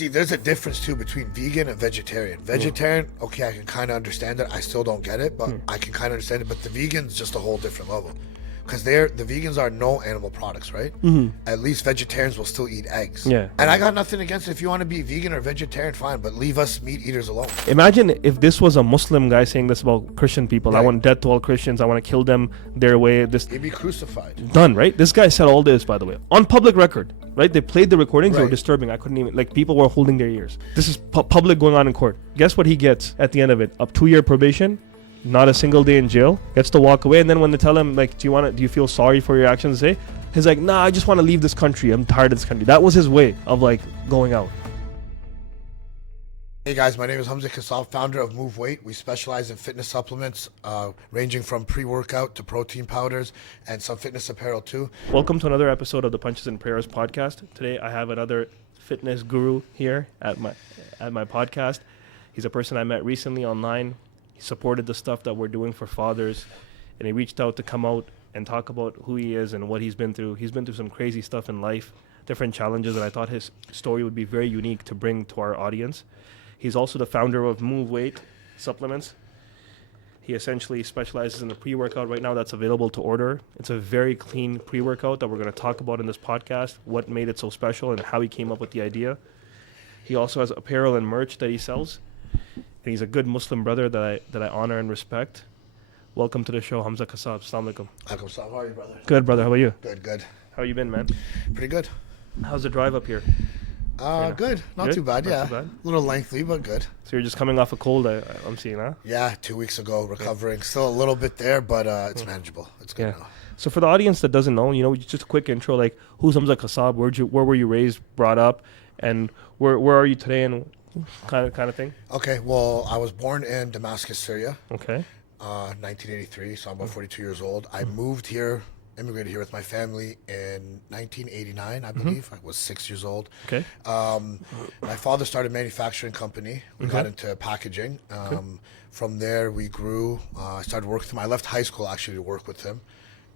See, there's a difference too between vegan and vegetarian. Vegetarian, okay, I can kind of understand it. I still don't get it, but I can kind of understand it. But the vegan's just a whole different level, because the vegans are no animal products, right? At least vegetarians will still eat eggs. Yeah. And I got nothing against it. If you want to be vegan or vegetarian, fine, but leave us meat eaters alone. Imagine if this was a Muslim guy saying this about Christian people. I Right. want death to all Christians. I want to kill them their way. This You'd be crucified. done, right? This guy said all this, by the way, on public record, right? They played the recordings. They were Right. disturbing. I couldn't even, like, people were holding their ears. This is public going on in court. Guess what he gets at the end of it? Up 2-year probation, not a single day in jail, gets to walk away. And then when they tell him, like, do you feel sorry for your actions today? He's like, nah, I just want to leave this country. I'm tired of this country. That was his way of, like, going out. Hey guys, my name is Hamzeh Kassab, founder of Move Weight. We specialize in fitness supplements, ranging from pre-workout to protein powders and some fitness apparel too. Welcome to another episode of the Punches and Prayers podcast. Today I have another fitness guru here at my podcast. He's a person I met recently online. He supported the stuff that we're doing for fathers, and he reached out to come out and talk about who he is and what he's been through. He's been through some crazy stuff in life, different challenges, and I thought his story would be very unique to bring to our audience. He's also the founder of Move Weight supplements. He essentially specializes in the pre-workout right now that's available to order. It's a very clean pre-workout that we're going to talk about in this podcast, what made it so special and how he came up with the idea. He also has apparel and merch that he sells. And he's a good Muslim brother that I honor and respect. Welcome to the show, Hamzeh Kassab. Assalamu alaikum. Alaikum salam. How are you, brother? Good, brother. How are you? Good. How you been, man? Pretty good. How's the drive up here? Good. Not too bad, Not yeah. too bad. A little lengthy, but good. So you're just coming off a cold, I'm seeing, huh? Yeah, 2 weeks ago, recovering. Still a little bit there, but it's manageable. It's good now. So for the audience that doesn't know, just a quick intro, like who's Hamzeh Kassab? Where were you raised, brought up, and where are you today, and kind of thing? Okay, well, I was born in Damascus, Syria, Okay. 1983, so I'm about 42 years old. I moved here, immigrated here with my family in 1989, I believe. I was 6 years old. Okay. My father started a manufacturing company. We got into packaging. From there, we grew. I started working with him. I left high school actually to work with him.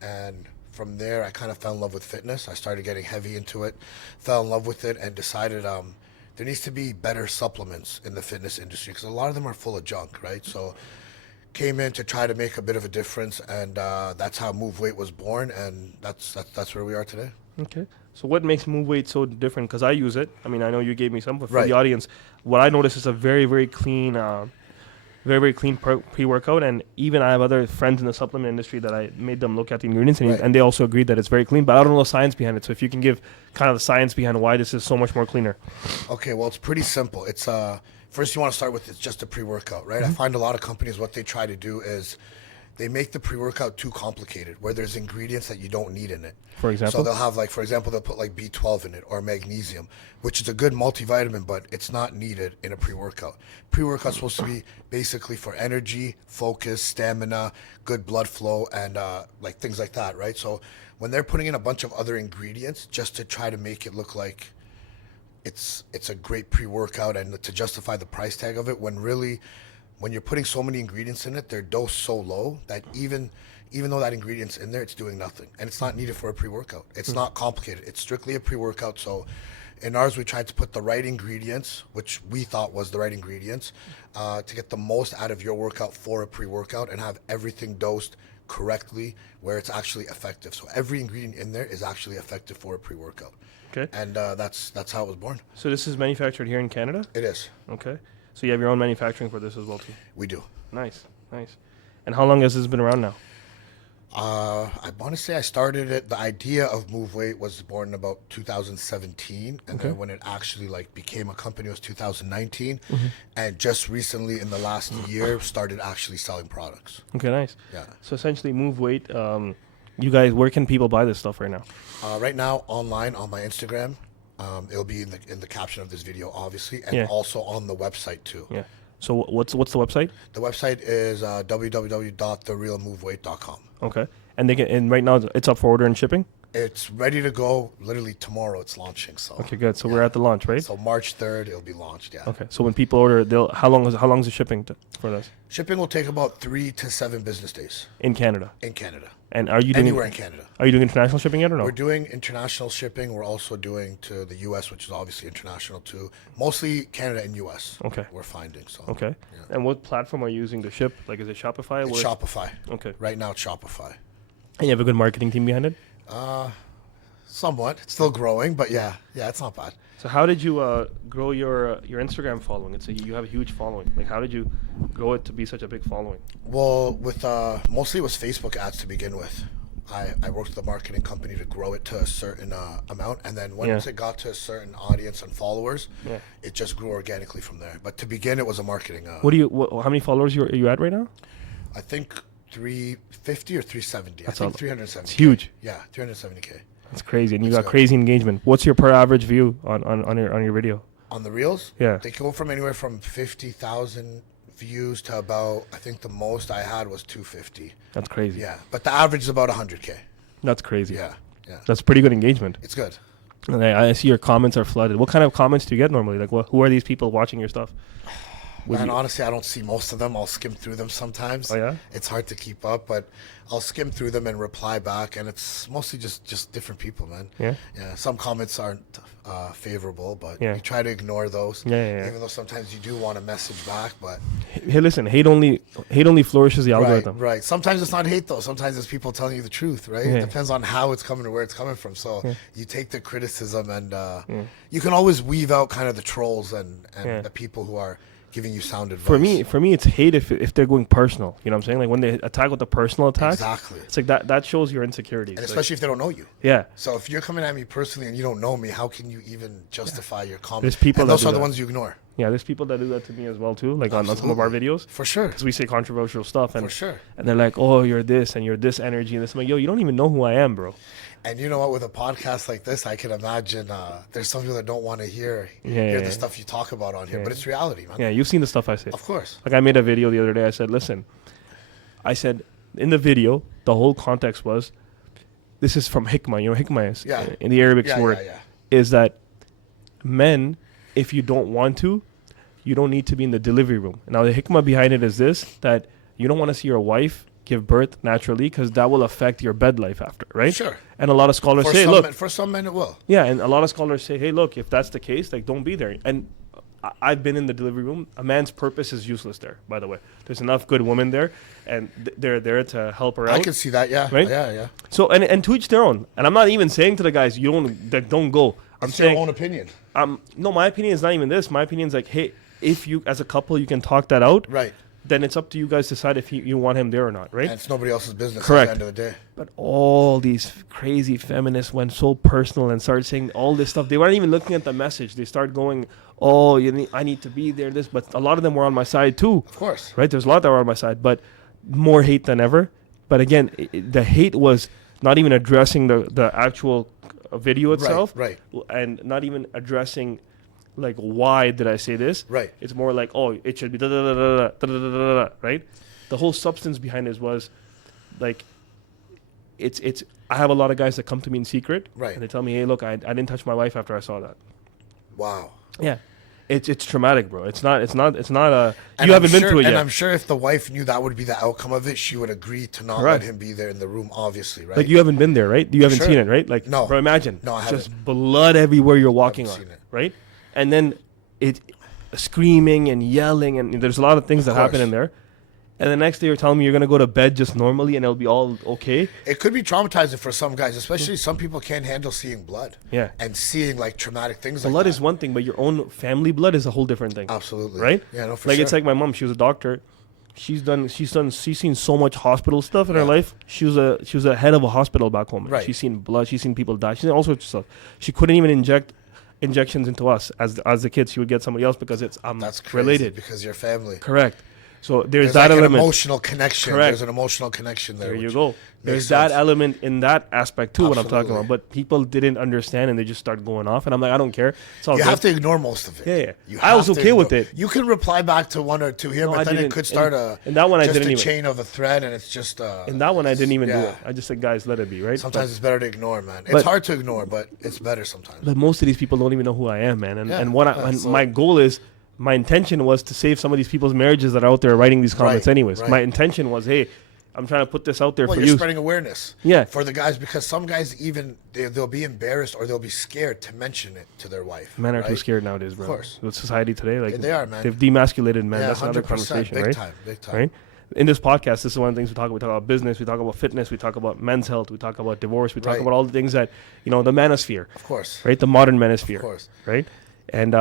And from there, I kind of fell in love with fitness. I started getting heavy into it, fell in love with it, and decided there needs to be better supplements in the fitness industry because a lot of them are full of junk, right? So came in to try to make a bit of a difference, and that's how Move Weight was born, and that's where we are today. Okay. So what makes Move Weight so different? Because I use it. I mean, I know you gave me some, but for Right. the audience, what I noticed is a very, very clean, very clean pre-workout. And even I have other friends in the supplement industry that I made them look at the ingredients, Right. and they also agreed that it's very clean. But I don't know the science behind it. So if you can give kind of the science behind why this is so much more cleaner. Okay, well, it's pretty simple. It's first you want to start with it's just a pre-workout, right? I find a lot of companies what they try to do is they make the pre-workout too complicated, where there's ingredients that you don't need in it. For example? So they'll have, like, for example, they'll put like B12 in it or magnesium, which is a good multivitamin, but it's not needed in a pre-workout. Pre-workout's supposed to be basically for energy, focus, stamina, good blood flow, and like things like that, right? So when they're putting in a bunch of other ingredients just to try to make it look like it's a great pre-workout and to justify the price tag of it, when really when you're putting so many ingredients in it, they're dosed so low that even though that ingredient's in there, it's doing nothing, and it's not needed for a pre-workout. It's not complicated. It's strictly a pre-workout. So in ours, we tried to put the right ingredients, which we thought was the right ingredients, to get the most out of your workout for a pre-workout and have everything dosed correctly where it's actually effective. So every ingredient in there is actually effective for a pre-workout. Okay. And that's how it was born. So this is manufactured here in Canada? It is. Okay. So you have your own manufacturing for this as well, too? We do. Nice. And how long has this been around now? I want to say I started it. The idea of Move Weight was born in about 2017, and then when it actually like became a company was 2019, and just recently in the last year started actually selling products. Okay, nice. Yeah. So essentially, Move Weight. You guys, where can people buy this stuff right now? Right now, online on my Instagram, it'll be in the caption of this video, obviously, and also on the website too. Yeah. So what's the website? The website is www.therealmoveweight.com. Okay. And right now it's up for order and shipping? It's ready to go. Literally tomorrow, it's launching. So Okay, good. So we're at the launch, right? So March 3rd, it'll be launched. Yeah. Okay. So when people order, how long is the shipping for this Shipping will take about 3 to 7 business days in Canada? in Canada. And are you doing Anywhere in Canada. Are you doing international shipping yet or no? We're doing international shipping. We're also doing to the U.S., which is obviously international too. Mostly Canada and U.S. Okay. We're finding. So Okay. Yeah. And what platform are you using to ship? Like, is it Shopify? It's Shopify. Okay. Right now, it's Shopify. And you have a good marketing team behind it? Somewhat. It's still growing, but yeah, it's not bad. So how did you grow your Instagram following? You have a huge following. Like, how did you grow it to be such a big following? Well, with mostly it was Facebook ads to begin with. I worked with a marketing company to grow it to a certain amount, and then once it got to a certain audience and followers, it just grew organically from there. But to begin, it was a marketing. How many followers are you at right now? I think 350 or 370. That's I think 370. It's huge. Yeah, 370K. That's crazy, and you That's got good. crazy engagement. What's your per average view on your video? On the reels, Yeah. they go from anywhere from 50,000 views to about, I think the most I had was 250. That's crazy. Yeah, but the average is about 100K. That's crazy. Yeah. That's pretty good engagement. It's good. And I see your comments are flooded. What kind of comments do you get normally? Like, who are these people watching your stuff? And honestly, I don't see most of them. I'll skim through them sometimes. Oh, yeah? It's hard to keep up, but I'll skim through them and reply back, and it's mostly just different people, man. Yeah? Yeah, some comments aren't favorable, but Yeah. you try to ignore those. Yeah. Even though sometimes you do want to message back, but Hey, listen, hate only flourishes the algorithm. right. Sometimes it's not hate though. Sometimes it's people telling you the truth, right? Yeah. It depends on how it's coming or where it's coming from. So you take the criticism, and you can always weave out kind of the trolls and the people who are giving you sound advice. For me, it's hate if they're going personal. You know what I'm saying? Like when they attack with a personal attack. Exactly. It's like that shows your insecurities. And especially if they don't know you. Yeah. So if you're coming at me personally and you don't know me, how can you even justify your comment? There's people and that those do are the that. ones you ignore. Yeah, there's people that do that to me as well too, like on some of our videos. For sure. Because we say controversial stuff, and For sure. and they're like, "Oh, you're this and you're this energy," and this. I'm like, "Yo, you don't even know who I am, bro." And you know what? With a podcast like this, I can imagine there's some people that don't want to hear Yeah. the stuff you talk about on here, but it's reality, man. Yeah, you've seen the stuff I say. Of course. Like I made a video the other day. I said, "Listen," I said in the video, the whole context was, "This is from hikmah." You know, hikmah is in the Arabic word is that men, if you don't want to, you don't need to be in the delivery room. Now, the hikmah behind it is this, that you don't want to see your wife give birth naturally because that will affect your bed life after, right? Sure. And a lot of scholars say, for some men it will. yeah, and a lot of scholars say, hey, look, if that's the case, like, don't be there. And I've been in the delivery room. A man's purpose is useless there, by the way. There's enough good women there, and they're there to help her out. I can see that, yeah. Right? Yeah. So, and to each their own. And I'm not even saying to the guys, don't go. I'm It's saying, your own opinion. no, my opinion is not even this. My opinion is like, hey, if you, as a couple, you can talk that out, Right. then it's up to you guys to decide if you want him there or not, right? And it's nobody else's business Correct. at the end of the day. But all these crazy feminists went so personal and started saying all this stuff. They weren't even looking at the message. They started going, oh, I need to be there, this. But a lot of them were on my side too. Of course. Right? There's a lot that were on my side, but more hate than ever. But again, the hate was not even addressing the actual video itself. Right. And not even addressing, like, why did I say this? Right. It's more like, oh, it should be da da da da da da da da da, right? The whole substance behind it was, like, it's. I have a lot of guys that come to me in secret, Right. and they tell me, hey, look, I didn't touch my wife after I saw that. Wow. Yeah, it's traumatic, bro. It's not a. And You I'm haven't been sure- through it And yet. I'm sure if the wife knew that would be the outcome of it, she would agree to not Correct. let him be there in the room, obviously, right? Like, you haven't been there, right? You haven't Sure. seen it, right? Like, No. bro, imagine. No, I just haven't. blood everywhere you're walking on, seen it. right? And then it screaming and yelling, and there's a lot of things that happen course. in there. And the next day you're telling me you're gonna go to bed just normally and it'll be all okay. It could be traumatizing for some guys, especially some people can't handle seeing blood. Yeah. And seeing like traumatic things like Blood that. is one thing, but your own family blood is a whole different thing. Absolutely. Right? Yeah, no, for like sure. it's like my mom. She was a doctor. She's seen so much hospital stuff in her Yeah. life. She was a head of a hospital back home. Right. She's seen blood. She's seen people die. She's seen all sorts of stuff. She couldn't even inject injections into us as the kids. She would get somebody else because it's That's crazy related. because you're family. Correct. So there's like that an element. emotional connection. Correct. There's an emotional connection there. There you which go. makes There's that sense. element in that aspect too. What I'm talking Absolutely. about, but people didn't understand and they just start going off. And I'm like, I don't care. It's all You good. have to ignore most of it. Yeah. You I was have to okay with ignore- it. You can reply back to one or two here, No, I but then it didn't. could start And that one I just didn't a even. chain of a thread, and it's just. In that one I didn't even do yeah. it. I just said, guys, let it be. Right. Sometimes it's better to ignore, man. It's but- hard to ignore, but it's better sometimes. But most of these people don't even know who I am, man. And Yeah, and what yeah, and so- my goal is, my intention was to save some of these people's marriages that are out there writing these comments. Right, anyways, right. my intention was, hey, I'm trying to put this out there Well, for you're you. spreading awareness. Yeah. For the guys, because some guys even they'll be embarrassed or they'll be scared to mention it to their wife. Men are too right? scared nowadays, bro. Of course. With society today, like Yeah, they are, man. They've demasculated men. Yeah, That's another 100%, conversation, big right? time, big time. Right. In this podcast, this is one of the things we talk about. We talk about business. We talk about fitness. We talk about men's health. We talk about divorce. We talk Right. about all the things that, the manosphere, Of course. right? The modern manosphere, Of course. right? And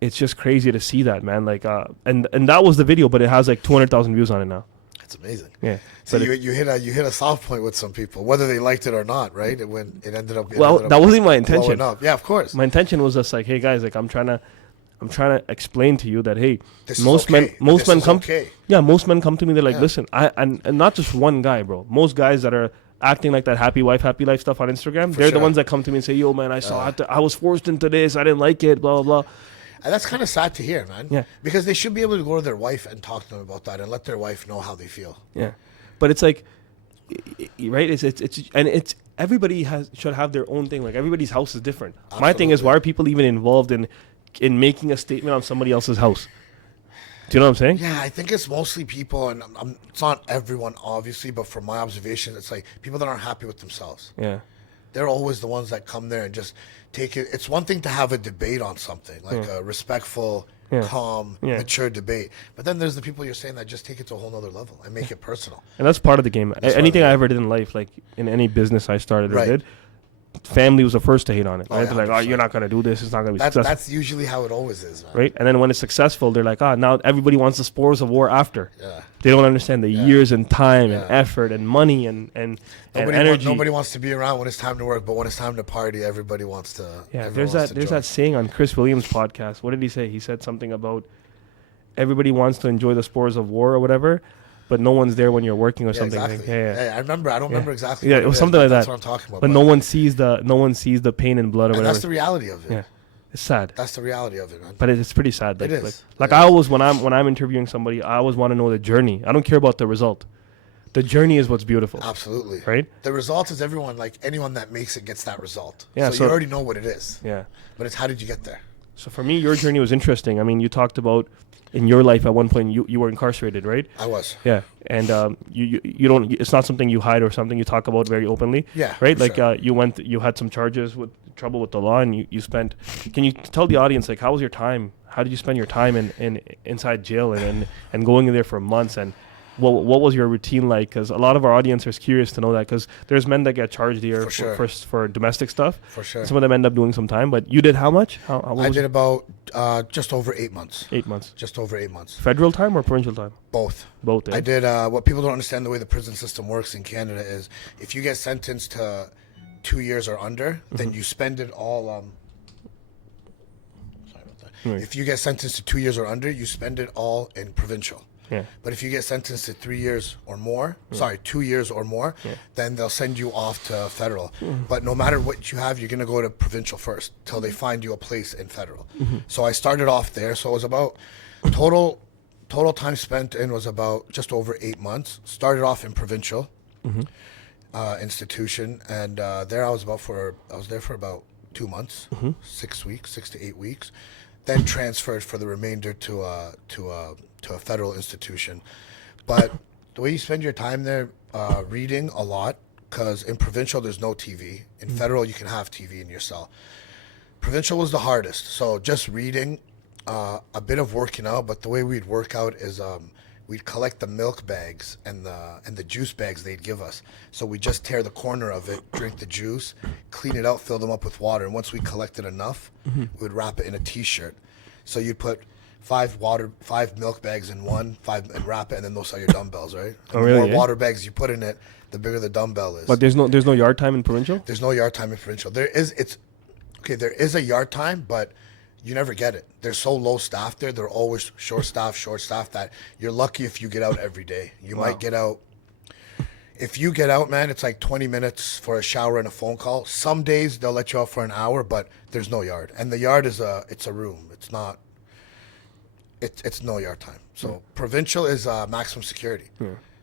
it's just crazy to see that, man. Like, and that was the video, but it has like 200,000 views on it now. It's amazing. Yeah. So But you hit a soft point with some people, whether they liked it or not, right? When it ended up. Well, that wasn't my intention. blowing up. Yeah, of course. My intention was just like, hey guys, like I'm trying to explain to you that hey, This is most okay. men This is come okay. yeah, most men come to me, they're like, Yeah. listen, and not just one guy, bro. Most guys that are acting like that happy wife, happy life stuff on Instagram, they're the sure. ones that come to me and say, yo man, I was forced into this, I didn't like it, blah blah blah. And that's kind of sad to hear, man. Yeah. Because they should be able to go to their wife and talk to them about that and let their wife know how they feel. Yeah. But it's like right, it's everybody should have their own thing. Like everybody's house is different. My thing is, Absolutely. why are people even involved in making a statement on somebody else's house? Do you know what I'm saying? Yeah, I think it's mostly people, and it's not everyone, obviously, but from my observation, it's like people that aren't happy with themselves. Yeah. They're always the ones that come there and just take it. It's one thing to have a debate on something, like a respectful, Yeah. calm, Yeah. mature debate. But then there's the people you're saying that just take it to a whole nother level and make it personal. And that's part of the game. That's part of Anything the I game. ever did in life, like in any business I started or Right. did, family was the first to hate on it. Oh, Right? yeah, They're like, oh, 100%. you're not going to do this. It's not going to be successful. That's usually how it always is, man. Right? And then when it's successful, they're like, now everybody wants the spoils of war after. Yeah. They don't understand the years and time and Yeah. effort and money and energy. Nobody wants to be around when it's time to work, but when it's time to party, everybody wants to. Yeah, everyone there's wants to that join. saying on Chris Williams' podcast. What did he say? He said something about everybody wants to enjoy the spoils of war or whatever, but no one's there when you're working or Yeah, something. exactly. Like, yeah. I remember. I don't remember exactly. Yeah, what it was is, something but like that's that. what I'm talking about. But no one sees the pain and blood or And whatever. that's the reality of it. Yeah, it's sad. That's the reality of it, man. But it's pretty sad. Like, It is. Like It I is. always when I'm interviewing somebody, I always want to know the journey. I don't care about the result. The journey is what's beautiful, Absolutely. right? The result is anyone that makes it gets that result. Yeah, So, so- you already know what it is. Yeah. But it's how did you get there? So for me, your journey was interesting. I mean, you talked about in your life at one point you were incarcerated, right? I was. Yeah, and you don't. It's not something you hide or something you talk about very openly. Yeah, right. for Like sure. you had some charges with trouble with the law, and you spent. Can you tell the audience like how was your time? How did you spend your time in inside jail and going in there for months and what was your routine like? Because a lot of our audience is curious to know that because there's men that get charged here For sure. for domestic stuff. For sure. Some of them end up doing some time, but you did how much? What I was did it? about just over 8 months. 8 months. Just over 8 months. Federal time or provincial time? Both. Both. Eh? I did. What people don't understand the way the prison system works in Canada is if you get sentenced to 2 years or under, Mm-hmm. then you spend it all. Sorry about that. Right. If you get sentenced to 2 years or under, you spend it all in provincial. Yeah. But if you get sentenced to 3 years or more, 2 years or more, then they'll send you off to federal. But no matter what you have, you're going to go to provincial first till they find you a place in federal. So I started off there. So it was about total time spent in was about just over 8 months. Started off in provincial institution, and there I was there for about 2 months, 6 weeks, 6 to 8 weeks. Then transferred for the remainder to a federal institution. But the way you spend your time there, reading a lot, because in provincial there's no TV. In federal you can have TV in your cell. Provincial was the hardest, so just reading, a bit of working out. But the way we'd work out is we'd collect the milk bags and the juice bags they'd give us. So we just tear the corner of it, drink the juice, clean it out, fill them up with water, and once we collected enough, we would wrap it in a T-shirt. So you'd put 5 milk bags in one, and wrap it, and then those are your dumbbells, right? And Oh, really, The more yeah? water bags you put in it, the bigger the dumbbell is. But there's no yard time in provincial. There's no yard time in provincial. There is a yard time, but you never get it. They're so low staffed there. They're always short staffed that you're lucky if you get out every day. You Wow. might get out. If you get out, man, it's like 20 minutes for a shower and a phone call. Some days they'll let you out for an hour, but there's no yard. And the yard is it's a room. It's not, it's no yard time. So provincial is maximum security.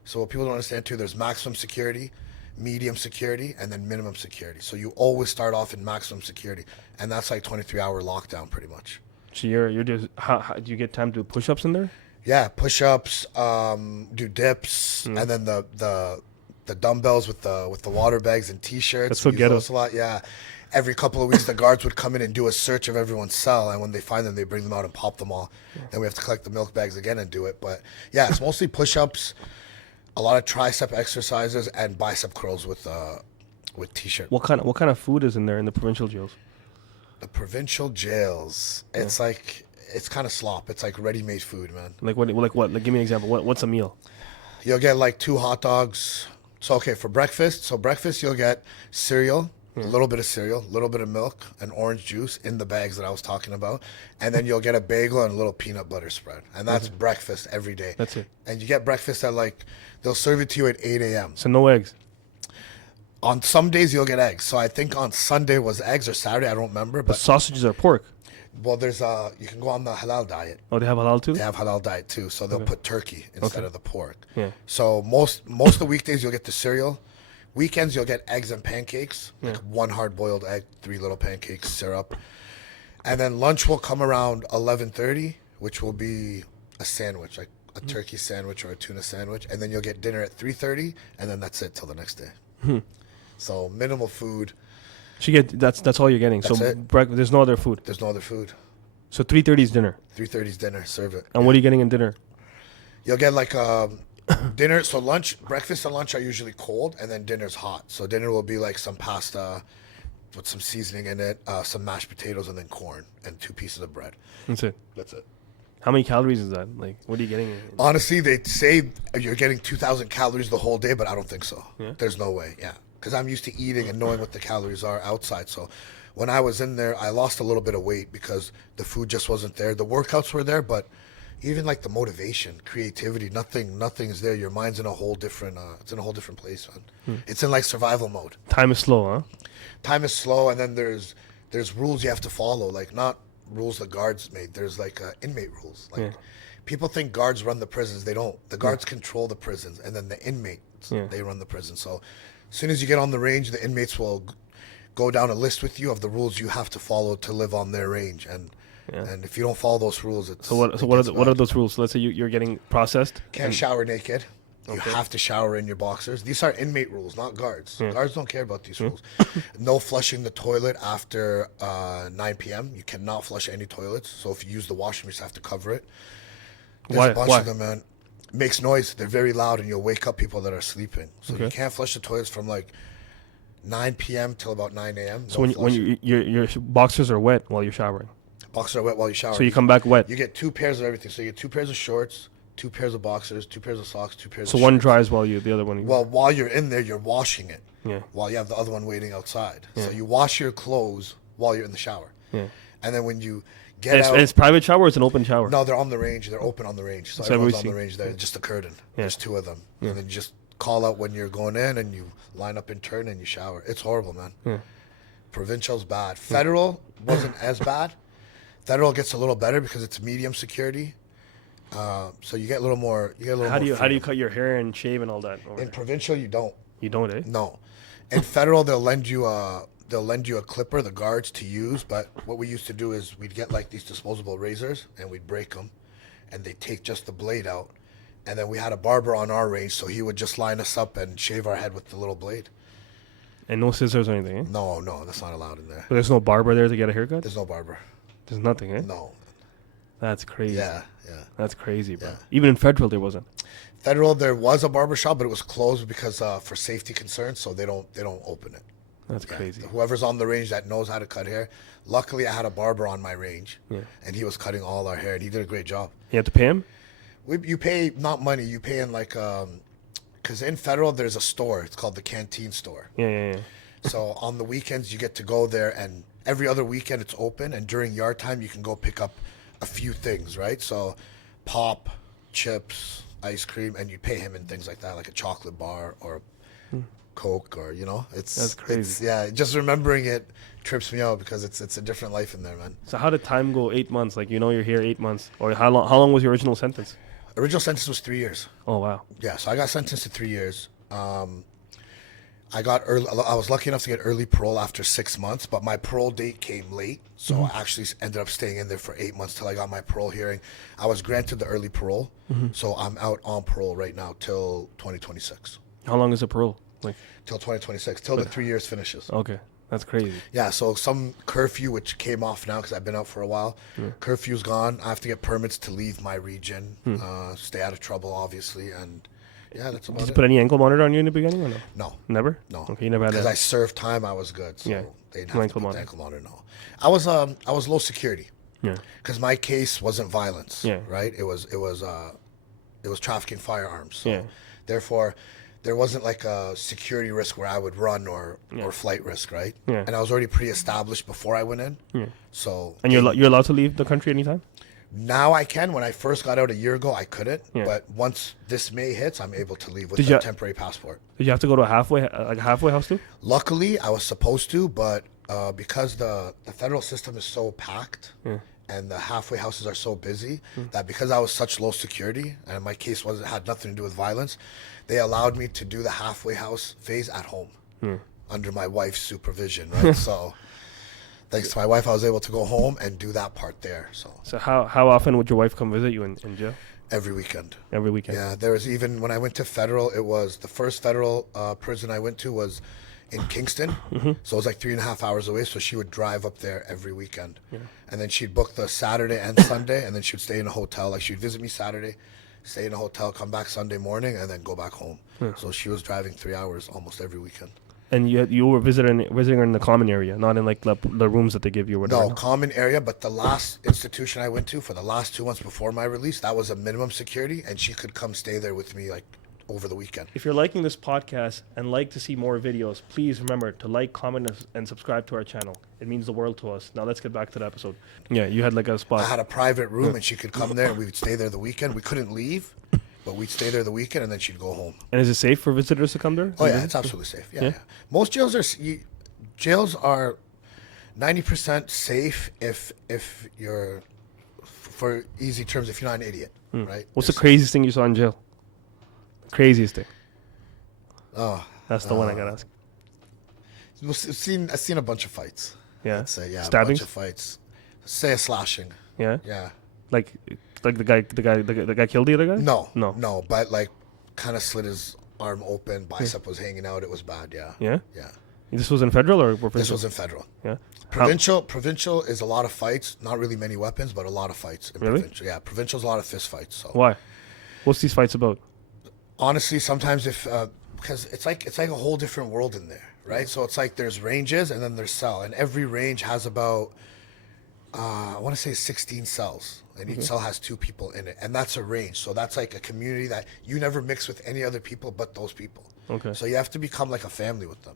So what people don't understand too, there's maximum security, medium security, and then minimum security. So you always start off in maximum security, and that's like 23-hour lockdown pretty much. So you're just how do you get time to do push-ups in there? Yeah, push-ups, do dips, and then the dumbbells with the water bags and t-shirts. That's so Use ghetto. those a lot. Yeah. Every couple of weeks, the guards would come in and do a search of everyone's cell, and when they find them, they bring them out and pop them all. Then we have to collect the milk bags again and do it. But yeah, it's mostly push-ups, a lot of tricep exercises, and bicep curls with t-shirt. What kind of food is in there in the provincial jails? The provincial jails, it's like it's kind of slop. It's like ready-made food, man. Like what? Like give me an example. What's a meal? You'll get like 2 hot dogs. So okay, for breakfast. So breakfast, you'll get cereal. A little bit of cereal, a little bit of milk, and orange juice in the bags that I was talking about. And then you'll get a bagel and a little peanut butter spread. And that's breakfast every day. That's it. And you get breakfast at they'll serve it to you at 8 a.m. So no eggs. On some days, you'll get eggs. So I think on Sunday was eggs or Saturday, I don't remember. But But, sausages are pork. well, you can go on the halal diet. Oh, they have halal too? They have halal diet too. So they'll put turkey instead of the pork. Yeah. So most of the weekdays, you'll get the cereal. Weekends, you'll get eggs and pancakes, like 1 hard-boiled egg, 3 little pancakes, syrup. And then lunch will come around 11:30, which will be a sandwich, like a turkey sandwich or a tuna sandwich. And then you'll get dinner at 3:30, and then that's it till the next day. So minimal food. So you get that's all you're getting. That's so it. there's no other food. There's no other food. So 3:30 is dinner. 3:30 is dinner. Serve it. And what are you getting in dinner? You'll get like dinner. So breakfast and lunch are usually cold, and then dinner's hot. So dinner will be like some pasta with some seasoning in it, some mashed potatoes, and then corn, and 2 pieces of bread. That's it. That's it. How many calories is that? Like, what are you getting? Honestly, they say you're getting 2,000 calories the whole day, but I don't think so. Yeah? There's no way. Yeah, because I'm used to eating and knowing what the calories are outside. So when I was in there, I lost a little bit of weight because the food just wasn't there. The workouts were there, but even like the motivation, creativity, nothing is there. Your mind's in a whole different it's in a whole different place, man. It's in like survival mode. Time is slow, huh? Time is slow, and then there's rules you have to follow, like not rules the guards made. There's like inmate rules. Like people think guards run the prisons. They don't. The guards control the prisons, and then the inmates they run the prison. So as soon as you get on the range, the inmates will go down a list with you of the rules you have to follow to live on their range, and if you don't follow those rules, it's what are those rules? So let's say you're getting processed. Can't shower naked. You have to shower in your boxers. These are inmate rules, not guards. Guards don't care about these rules. No flushing the toilet after 9 p.m. You cannot flush any toilets. So if you use the washroom, you just have to cover it. There's a bunch of them, man. It makes noise. They're very loud, and you'll wake up people that are sleeping. So you can't flush the toilets from like 9 p.m. till about 9 a.m. So when your boxers are wet while you're showering. Boxers are wet while you shower. So you come back wet. You get 2 pairs of everything. So you get 2 pairs of shorts, 2 pairs of boxers, 2 pairs of socks, 2 pairs of So one shirts. dries while the other one. Well, while you're in there, you're washing it. Yeah. While you have the other one waiting outside. So you wash your clothes while you're in the shower. Yeah. And then when you get out... It's private shower or it's an open shower? No, they're on the range. They're open on the range. So everyone's on the range there. Just a curtain. There's 2 of them. And then you just call out when you're going in, and you line up in turn and you shower. It's horrible, man. Yeah. Provincial's bad. Federal wasn't as bad. Federal gets a little better because it's medium security. So you get a little more. How do you cut your hair and shave and all that? In provincial, you don't. You don't, eh? No. In federal, they'll lend you a clipper, the guards, to use. But what we used to do is we'd get like these disposable razors, and we'd break them, and they'd take just the blade out. And then we had a barber on our range, so he would just line us up and shave our head with the little blade. And no scissors or anything, eh? No, that's not allowed in there. But there's no barber there to get a haircut? There's no barber. There's nothing, eh? No. That's crazy. Yeah. That's crazy, bro. Yeah. Even in federal, there wasn't. Federal, there was a barber shop, but it was closed because for safety concerns, so they don't open it. That's crazy. Whoever's on the range that knows how to cut hair. Luckily, I had a barber on my range, and he was cutting all our hair, and he did a great job. You have to pay him? You pay not money. You pay in like because in federal there's a store. It's called the Canteen Store. Yeah. So on the weekends you get to go there and every other weekend it's open, and during yard time you can go pick up a few things, right? So pop, chips, ice cream, and you pay him in things like that, like a chocolate bar or Coke, or That's crazy. just remembering it trips me out because it's a different life in there, man. So how did time go? 8 months, like you're here 8 months, or how long was your original sentence? Original sentence was 3 years. Oh wow. Yeah, so I got sentenced to 3 years. I was lucky enough to get early parole after 6 months, but my parole date came late, so I actually ended up staying in there for 8 months till I got my parole hearing. I was granted the early parole, so I'm out on parole right now till 2026. How long is the parole? Like Till 2026, till the 3 years finishes. okay, that's crazy. Yeah, so some curfew, which came off now because I've been out for a while. Curfew's gone. I have to get permits to leave my region, stay out of trouble, obviously, and yeah, that's about Did you it. put any ankle monitor on you in the beginning or no? No, Never. no. Okay, you never had Because that. I served time, I was good, so Yeah. they didn't No have to ankle put monitor. the ankle monitor. No, I was low security Yeah. because my case wasn't violence. Yeah. Right. It was trafficking firearms. So Yeah. therefore, there wasn't like a security risk where I would run or flight risk, right? Yeah. And I was already pretty established before I went in. Yeah. So And you're allowed to leave the country anytime. now I can. When I first got out a year ago, I couldn't. Yeah. But once this May hits, I'm able to leave with Did a you- temporary passport. Did you have to go to a halfway house too? Luckily, I was supposed to, but because the federal system is so packed and the halfway houses are so busy that because I was such low security and my case had nothing to do with violence, they allowed me to do the halfway house phase at home under my wife's supervision, right? So thanks to my wife, I was able to go home and do that part there. So So how often would your wife come visit you in jail? every weekend. Every weekend. Yeah, there was even when I went to federal, it was the first federal prison I went to was in Kingston. So it was like 3.5 hours away. So she would drive up there every weekend. And then she'd book the Saturday and Sunday, and then she'd stay in a hotel. Like she'd visit me Saturday, stay in a hotel, come back Sunday morning, and then go back home. So she was driving 3 hours almost every weekend. And you were visiting her in the common area, not in like the rooms that they give you. Or whatever. No, common area, but the last institution I went to for the last 2 months before my release, that was a minimum security, and she could come stay there with me like over the weekend. If you're liking this podcast and like to see more videos, please remember to like, comment, and subscribe to our channel. It means the world to us. Now let's get back to the episode. Yeah, you had like a spot. I had a private room, and she could come there, and we would stay there the weekend. We couldn't leave, but we'd stay there the weekend, and then she'd go home. And is it safe for visitors to come there? Oh yeah, it's absolutely safe. Yeah. Most jails are 90% safe if you're, for easy terms, if you're not an idiot, right? What's the craziest thing you saw in jail? Craziest thing. Oh, That's the one I gotta ask. I've seen a bunch of fights. Yeah. I'd say, yeah, Stabbings? a bunch of fights. Say a slashing. Yeah. Yeah. Like the guy killed the other guy? No, but like kind of slit his arm open, bicep was hanging out. It was bad. Yeah. Yeah. Yeah. This was in federal or provincial? This was in federal. Yeah. Provincial is a lot of fights. Not really many weapons, but a lot of fights. In Really? Provincial. Yeah. Provincial's a lot of fist fights. So Why? What's these fights about? honestly, sometimes because it's like a whole different world in there, right? So it's like there's ranges and then there's cell, and every range has about I want to say 16 cells, and each cell has 2 people in it, and that's a range. So that's like a community that you never mix with any other people but those people. Okay. So you have to become like a family with them.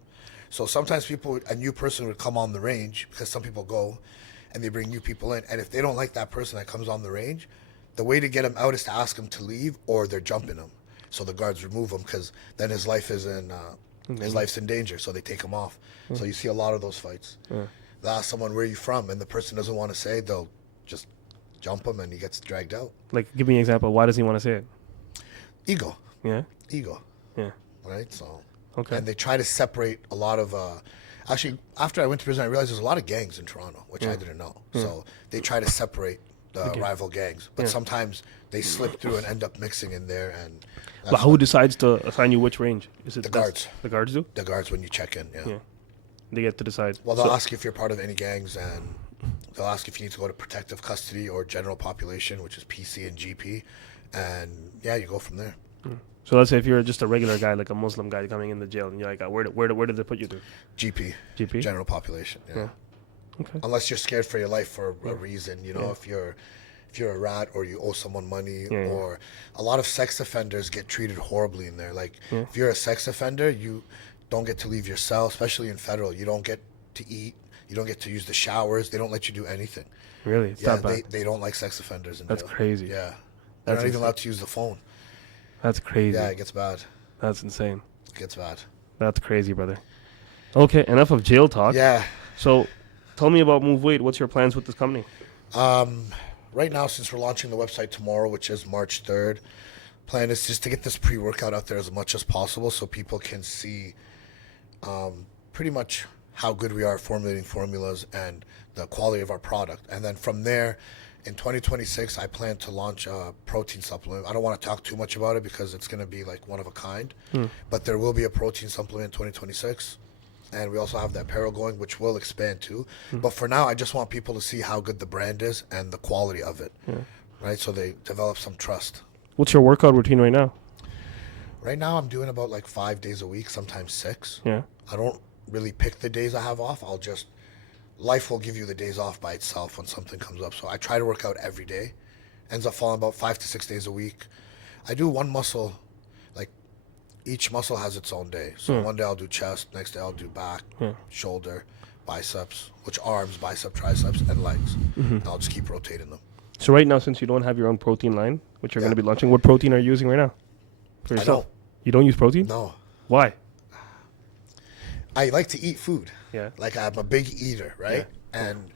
So sometimes a new person would come on the range because some people go and they bring new people in, and if they don't like that person that comes on the range, the way to get him out is to ask him to leave, or they're jumping him. So the guards remove him because then his life is his life's in danger. So they take him off. So you see a lot of those fights. They ask someone, "Where are you from?" and the person doesn't want to say. They'll just jump him, and he gets dragged out. Like, give me an example. Why does he want to say it? Ego, Yeah. ego, Yeah. right? So Okay. and they try to separate a lot of. Actually, after I went to prison, I realized there's a lot of gangs in Toronto, which I didn't know. So they try to separate the rival gangs, but sometimes they slip through and end up mixing in there. And But who decides to assign you which range? Is it The guards. The guards do? the guards when you check in, yeah. Yeah. They get to decide. Well, they'll ask if you're part of any gangs, and they'll ask if you need to go to protective custody or general population, which is PC and GP, and yeah, you go from there. So let's say if you're just a regular guy, like a Muslim guy coming in the jail, and you're like, where did they put you to? GP, GP? general population. Yeah. Okay. Unless you're scared for your life for a reason, if you're a rat or you owe someone money, or a lot of sex offenders get treated horribly in there. Like if you're a sex offender, you don't get to leave your cell, especially in federal. You don't get to eat. You don't get to use the showers. They don't let you do anything. Really? It's Yeah, that bad. they don't like sex offenders in That's jail. crazy. Yeah. They're That's not even insane. allowed to use the phone. That's crazy. Yeah, it gets bad. That's insane. It gets bad. That's crazy, brother. Okay, enough of jail talk. Yeah. So, tell me about Move Weight. What's your plans with this company? Right now, since we're launching the website tomorrow, which is March 3rd, plan is just to get this pre-workout out there as much as possible so people can see pretty much how good we are at formulating formulas and the quality of our product. And then from there, in 2026, I plan to launch a protein supplement. I don't want to talk too much about it because it's going to be like one of a kind, but there will be a protein supplement in 2026. And we also have the apparel going, which will expand too. But for now, I just want people to see how good the brand is and the quality of it, right? So they develop some trust. What's your workout routine right now? Right now, I'm doing about like 5 days a week, sometimes 6. Yeah. I don't really pick the days I have off. Life will give you the days off by itself when something comes up. So I try to work out every day. Ends up falling about 5 to 6 days a week. I do one muscle, like each muscle has its own day. So one day I'll do chest, next day I'll do back, shoulder, biceps, which arms, bicep, triceps, and legs. And I'll just keep rotating them. So right now, since you don't have your own protein line, which you're Yeah. going to be launching, what protein are you using right now? For I yourself? don't. You don't use protein? No. Why? I like to eat food. Yeah. Like I'm a big eater, right? And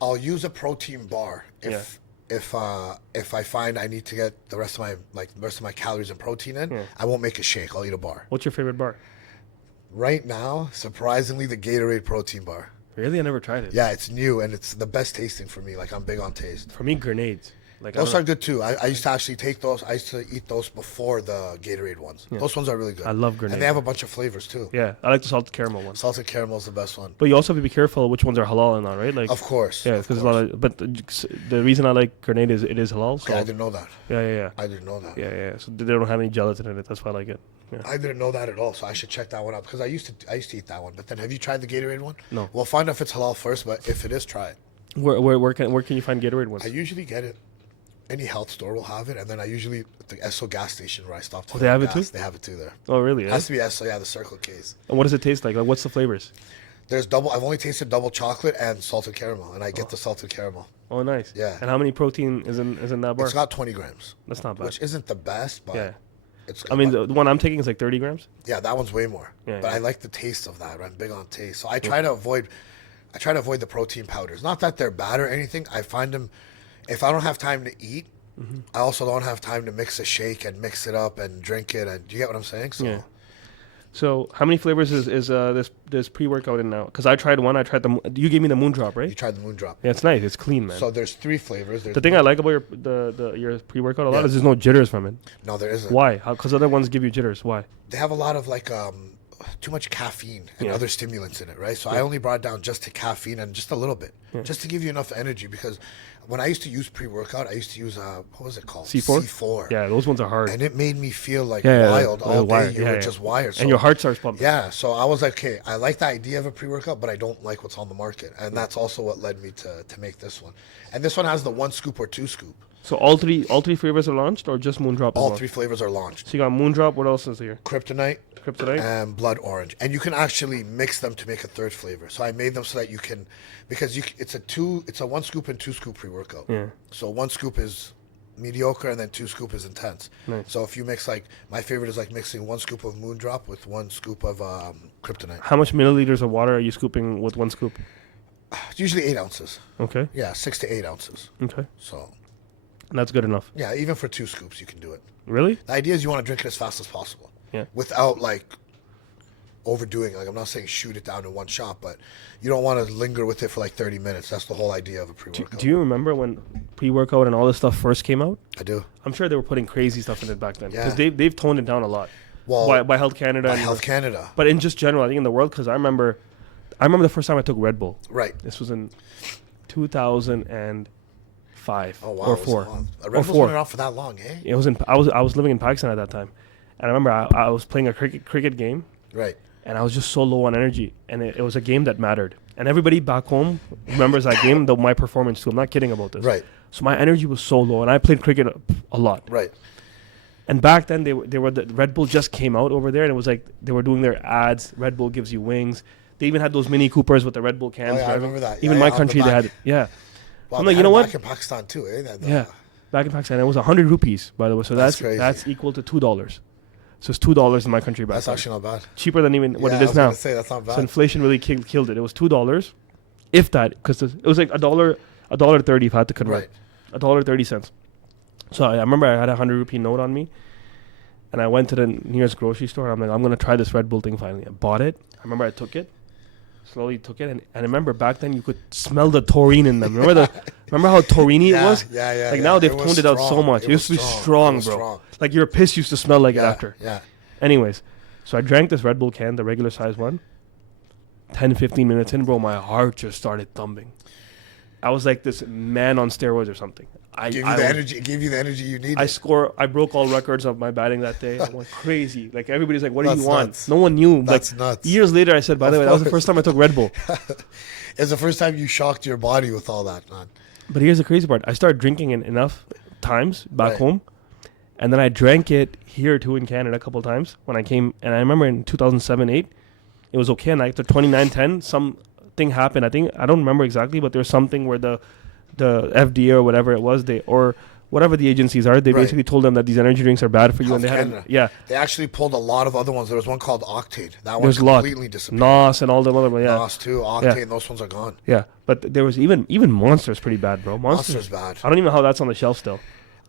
I'll use a protein bar if I find I need to get the rest of my calories and protein in. I won't make a shake. I'll eat a bar. What's your favorite bar? Right now, surprisingly, the Gatorade protein bar. Really? I never tried it. Yeah, it's new and it's the best tasting for me. Like I'm big on taste. For me, grenades. Like Those are good too. I used to actually take those. I used to eat those before the Gatorade ones. Those ones are really good. I love grenades. And they have a bunch of flavors too. Yeah, I like the salted caramel ones. Salted caramel is the best one. But you also have to be careful which ones are halal and not, right? Like, Of course. yeah, of because a lot of. But the reason I like grenade is it is halal. So Okay, I didn't know that. yeah. I didn't know that. Yeah. So they don't have any gelatin in it. That's why I like it. Yeah. I didn't know that at all, so I should check that one out because I used to eat that one. But then, have you tried the Gatorade one? No. Well, find out if it's halal first, but if it is, try it. Where can you find Gatorade ones? I usually get it. Any health store will have it, and then I usually at the Esso gas station where I stopped. Oh, they have it gas, too? They have it too there. Oh, really? It Yeah? has to be Esso, yeah, the Circle K's. And what does it taste like? Like, what's the flavors? There's double. I've only tasted double chocolate and salted caramel, and I get the salted caramel. Oh, nice. Yeah. And how many protein is in that bar? It's got 20 grams, That's not bad. which isn't the best, but Yeah. it's. I mean, the one I'm taking is like 30 grams. yeah, that one's way more. Yeah, but yeah. I like the taste of that. I'm big on taste, so I try to avoid. I try to avoid the protein powders. Not that they're bad or anything. I find them. If I don't have time to eat, I also don't have time to mix a shake and mix it up and drink it. And do you get what I'm saying? So Yeah. So how many flavors is this pre-workout in now? Because I tried one. I tried you gave me the Moondrop, you right? tried the Moondrop. Yeah, it's nice. It's clean, man. So there's 3 flavors. There's The thing I like about your pre-workout a lot is there's no jitters from it. no, there isn't. Why? Because other ones give you jitters. Why? They have a lot of like too much caffeine and other stimulants in it, right? So I only brought it down just to caffeine and just a little bit, just to give you enough energy. Because when I used to use pre-workout, I used to use what was it called? C4? C4. Yeah, those ones are hard. And it made me feel like Yeah, wild all day. wired. You Yeah, were yeah. just wired. So, And your heart starts pumping. yeah, so I was like, okay, I like the idea of a pre-workout, but I don't like what's on the market. And that's also what led me to make this one. And this one has the 1 scoop or 2 scoop. So all three flavors are launched, or just Moondrop? as All well? 3 flavors are launched. So you got Moondrop. What else is here? Kryptonite Kryptonite. and blood orange. And you can actually mix them to make a 3rd flavor. So I made them so that you can, because it's a 1 scoop and 2 scoop pre-workout. Yeah. So 1 scoop is mediocre and then 2 scoop is intense. Nice. So if you mix like, my favorite is like mixing 1 scoop of Moondrop with 1 scoop of Kryptonite. How much milliliters of water are you scooping with 1 scoop? It's usually 8 ounces. Okay. Yeah, 6 to 8 ounces. Okay. So That's good enough. yeah, even for 2 scoops you can do it. Really? The idea is you want to drink it as fast as possible. Yeah. Without like overdoing it. Like I'm not saying shoot it down in one shot, but you don't want to linger with it for like 30 minutes. That's the whole idea of a pre-workout. Do you remember when pre-workout and all this stuff first came out? I do. I'm sure they were putting crazy stuff in it back then because Yeah. they've toned it down a lot. Well, by Health Canada. by and- Health Canada. But in just general, I think in the world, because I remember the first time I took Red Bull. Right. This was in 2005 Oh wow. or it was 4. long. Or Red Bull's 4. been around for that long, eh? It was I was living in Pakistan at that time, and I remember I was playing a cricket game, Right. and I was just so low on energy, and it was a game that mattered, and everybody back home remembers that game, though my performance too. I'm not kidding about this. Right. So my energy was so low, and I played cricket a lot. Right. And back then, they were the Red Bull just came out over there, and it was like they were doing their ads. Red Bull gives you wings. They even had those Mini Coopers with the Red Bull cans. Oh, yeah, I driving. remember that. Even Yeah, my yeah, on the country, they back. had. Yeah. Well, I'm they like, you had know it what? back in Pakistan too, eh? Yeah. Back in Pakistan, it was 100 rupees, by the way. So That's that's crazy. that's equal to $2. So it's $2 in my country back That's then. actually not bad. Cheaper than even what Yeah, it I is was now. gonna say that's not bad. So inflation really killed it. It was $2, if that, because it was like $1.30 if I had to convert. Right. $1.30. So I remember I had a 100 rupee note on me, and I went to the nearest grocery store. And I'm like, I'm gonna try this Red Bull thing finally. I bought it. I remember I took it, slowly took it, and I remember back then you could smell the taurine in them. Remember how taurini it was? Yeah. Like now they've It was toned it out so strong. much. It used to be It strong, was bro. strong. Like your piss used to smell like it Yeah, after. yeah. Anyways, so I drank this Red Bull can, the regular size one. 10, 15 minutes in, bro, my heart just started thumping. I was like this man on steroids or something. It gave you the energy you needed. I broke all records of my batting that day. I went crazy. Like everybody's like, "What do you That's want?" nuts. No one knew. That's like nuts. years later, I said, "By the Of way, that was the course. first time I took Red Bull." It's the first time you shocked your body with all that, man. But here's the crazy part: I started drinking it enough times back Right. home, and then I drank it here too in Canada a couple times when I came. And I remember in 2007-8, it was okay. And like the 29-10, something happened. I don't remember exactly, but there was something where the FDA or whatever it was, or whatever the agencies are, they Right. basically told them that these energy drinks are bad for you, Health and they Canada. had They actually pulled a lot of other ones. There was one called Octane. That one there's a lot, completely disappeared. NOS and all them other, yeah, NOS too, Octane. Those ones are gone. yeah. But there was even Monster's pretty bad, bro. Monster's bad. I don't even know how that's on the shelf still.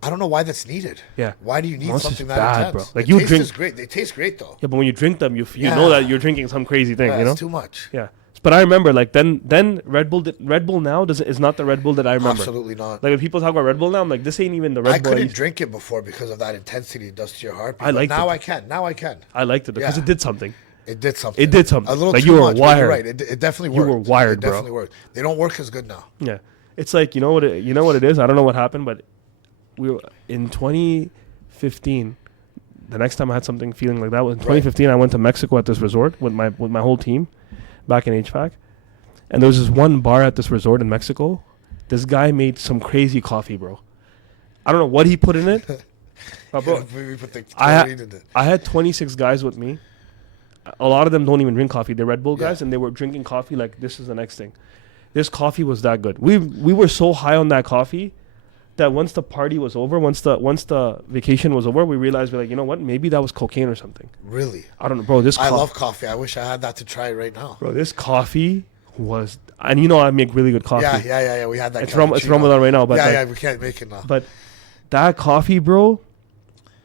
I don't know why that's needed. Yeah. Why do you need Monster's something that bad, intense? bro. Like The you taste drink- is great. They taste great though. Yeah, but when you drink them, you Yeah. know that you're drinking some crazy thing, Yeah, you know? it's too much. Yeah. But I remember, like then Red Bull now is not the Red Bull that I remember. Absolutely not. Like when people talk about Red Bull now, I'm like, this ain't even the Red I Bull. couldn't drink it before because of that intensity it does to your heart. I liked now it. I can. Now I can. I liked it because Yeah. it did something. It did something. It did something. A little Like, too you were much, but wired. You're right. It definitely You worked. were wired, it bro. definitely worked. They don't work as good now. Yeah, it's like you know what it is. I don't know what happened, but we were in 2015. The next time I had something feeling like that was in 2015. I went to Mexico at this resort with my whole team back in HVAC, and there was this one bar at this resort in Mexico. This guy made some crazy coffee, bro. I don't know what he put in it, but bro, We put the I chlorine in it. had 26 guys with me. A lot of them don't even drink coffee. They're Red Bull guys, Yeah. and they were drinking coffee like this is the next thing. This coffee was that good. We were so high on that coffee that once the party was over, once the vacation was over, we realized we're like, you know what? Maybe that was cocaine or something. Really? I don't know, bro. I love coffee. I wish I had that to try right now. bro. This coffee was, and you know I make really good coffee. Yeah. We had that. It's cappuccino. Ramadan right now, but yeah, like, we can't make it now. but that coffee, bro,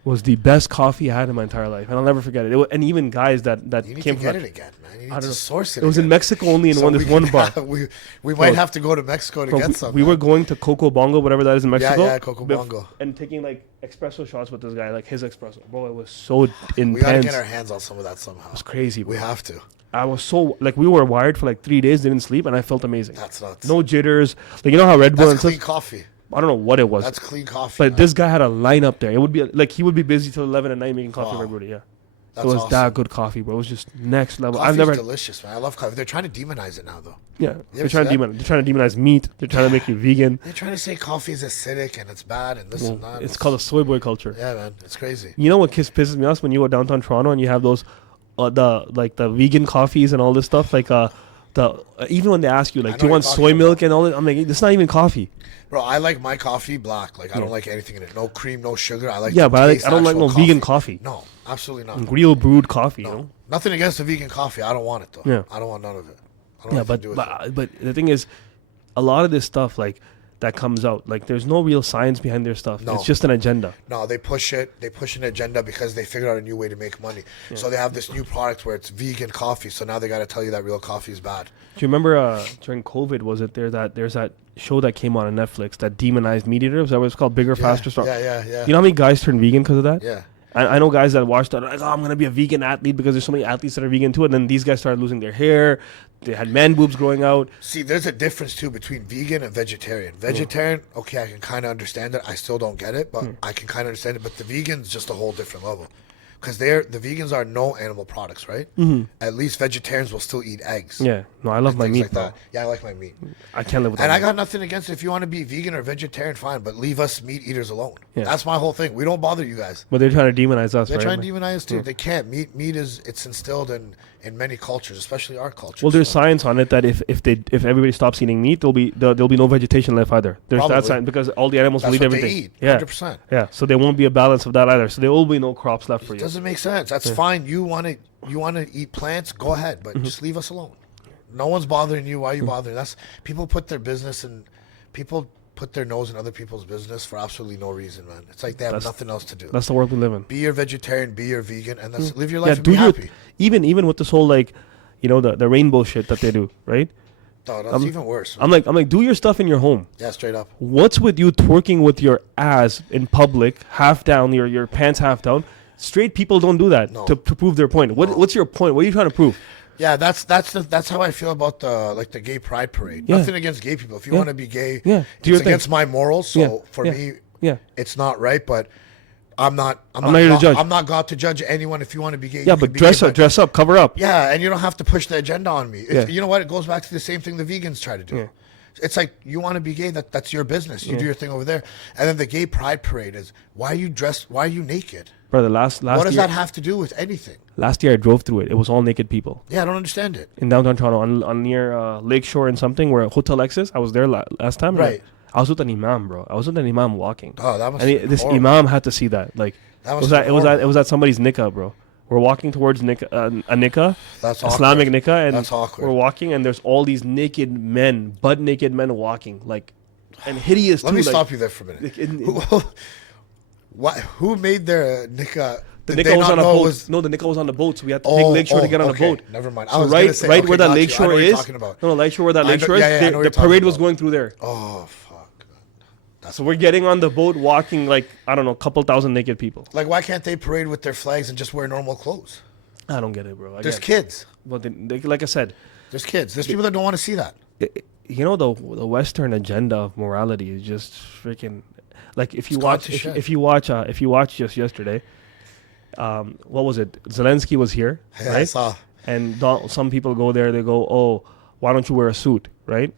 was the best coffee I had in my entire life, and I'll never forget it. And even guys that You need came to from get it again, man. You I need don't to know. source it. It was in again. Mexico only in So this we one can bar. have- we Bro, might have to go to Mexico to Bro, get some. we were man. going to Coco Bongo, whatever that is in Mexico. Yeah, Coco Bongo. And taking like espresso shots with this guy, like his espresso. Bro, it was so intense. We gotta get our It hands on some of that somehow. was crazy, bro. We have to. I was so, like, we were wired for like 3 days, didn't sleep, and I felt amazing. That's nuts. No jitters. Like, you know how Red Bull That's and clean stuff, coffee. I don't know what it was. That's clean coffee. But man. this guy had a line up there. It would be like he would be busy till 11 at night making coffee for Wow. everybody. Yeah. That's it was awesome. that good coffee, bro. It was just next level. Coffee's I've never. delicious, man. I love coffee. They're trying to demonize it now, though. Yeah. They're see trying to that? they're trying to demonize meat. They're trying to make you vegan. They're trying to say coffee is acidic and it's bad and this and that. It's called a soy boy culture. Yeah, man. It's crazy. You know what pisses me off when you go downtown Toronto and you have those, the vegan coffees and all this stuff, like even when they ask you like, I do you know want what you're soy talking milk and all that, I'm like, it's not even coffee. Bro, I like my coffee black. Like, I don't like anything in it. No cream, no sugar. I like Yeah, the but taste I don't like actual no vegan coffee. No, absolutely not. Real brewed coffee, you No. know. Nothing against the vegan coffee. I don't want it, though. Yeah. I don't want none of it. I don't Yeah, want nothing to do with it. but the thing is, a lot of this stuff like that comes out, like there's no real science behind their stuff. No. It's just an agenda. No, they push it. They push an agenda because they figured out a new way to make money. So they have this new product where it's vegan coffee. So now they got to tell you that real coffee is bad. Do you remember during COVID, was it there's that show that came on Netflix that demonized meat eaters? That was called Bigger, Faster, Stronger. Yeah. You know how many guys turned vegan because of that? Yeah. I know guys that watched that, like, oh, I'm going to be a vegan athlete because there's so many athletes that are vegan too. And then these guys started losing their hair. They had man boobs growing out. See, there's a difference too between vegan and vegetarian. Vegetarian, okay, I can kind of understand it. I still don't get it, but I can kind of understand it. But the vegan's just a whole different level. because the vegans are no animal products, right? Mm-hmm. At least vegetarians will still eat eggs. Yeah. No, I love my meat, like bro. that. Yeah, I like my meat. I can't live without And I meat. got nothing against it. If you want to be vegan or vegetarian, fine, but leave us meat eaters alone. Yeah. That's my whole thing. We don't bother you guys. But they're trying to demonize us, They're right? trying to demonize us too. They can't. Meat it's instilled in many cultures, especially our culture. Well, there's science on it that if everybody stops eating meat, there'll be no vegetation left either. There's Probably. that science because all the animals will That's eat what everything. they eat. Yeah, 100%. yeah. So there won't be a balance of that either. So there will be no crops left for It you. doesn't make sense. That's fine. You want to eat plants? Go ahead, but just leave us alone. No one's bothering you. Why are you bothering? That's people put their business and people put their nose in other people's business for absolutely no reason, man. It's like they have nothing else to do. That's the world we live in. Be your vegetarian, be your vegan, and that's live your life and do be happy. even with this whole like, the rainbow shit that they do, right? No, that's even worse. I'm like, do your stuff in your home. Yeah, straight up. What's with you twerking with your ass in public, half down, your pants half down? Straight people don't do that No. to prove their point. What's your point? What are you trying to prove? Yeah, that's how I feel about the gay pride parade. Yeah. Nothing against gay people. If you want to be gay, Yeah. Do your it's thing. against my morals. So Yeah. for Yeah. me, Yeah. it's not right. But I'm not here to judge. I'm not God to judge anyone. If you want to be gay, Yeah, you but can be dress gay, up, dress up, cover up. Yeah, and you don't have to push the agenda on me. Yeah. You know what? It goes back to the same thing the vegans try to do. Yeah. It's like you want to be gay, that's your business. You do your thing over there. And then the gay pride parade is why are you dressed? Why are you naked? Brother, last What does year, that have to do with anything? last year I drove through it. It was all naked people Yeah, I don't understand it. in downtown Toronto, on near Lakeshore and something where Hotel Lexus. I was there last time. Right. I was with an imam, bro. I was with an imam walking. Oh, that must And have been this horrible. imam had to see that. Like, That it must was have at been it was at horrible. it was at somebody's nikah, bro. We're walking towards a nikah, That's Islamic awkward. nikah, and That's awkward. we're walking, and there's all these naked men, butt naked men walking, like, and hideous Let too. me like, stop you there for a minute. like, Who made their nikah? The Did nikah they was not on a know it boat. was- No, the nikah was on the boat, so we had to take Lakeshore to get on okay. a boat. Never mind. I So was gonna right, say, right okay, where that got you. I know Lakeshore what you're is. talking about. No, Lakeshore where that I know- Lakeshore yeah, yeah, I is. know The what you're parade talking was about. going through there. Oh fuck! So we're getting on the boat, walking like I don't know, a couple thousand naked people. Like, why can't they parade with their flags and just wear normal clothes? I don't get it, bro. There's kids. But like I said, There's kids. There's people that don't want to see that. the Western agenda of morality is just freaking like if you It's watch gone to if, shit. if you watch just yesterday, what was it? Zelensky was here, Yeah, I right? saw. And some people go there, they go, oh, why don't you wear a suit, right?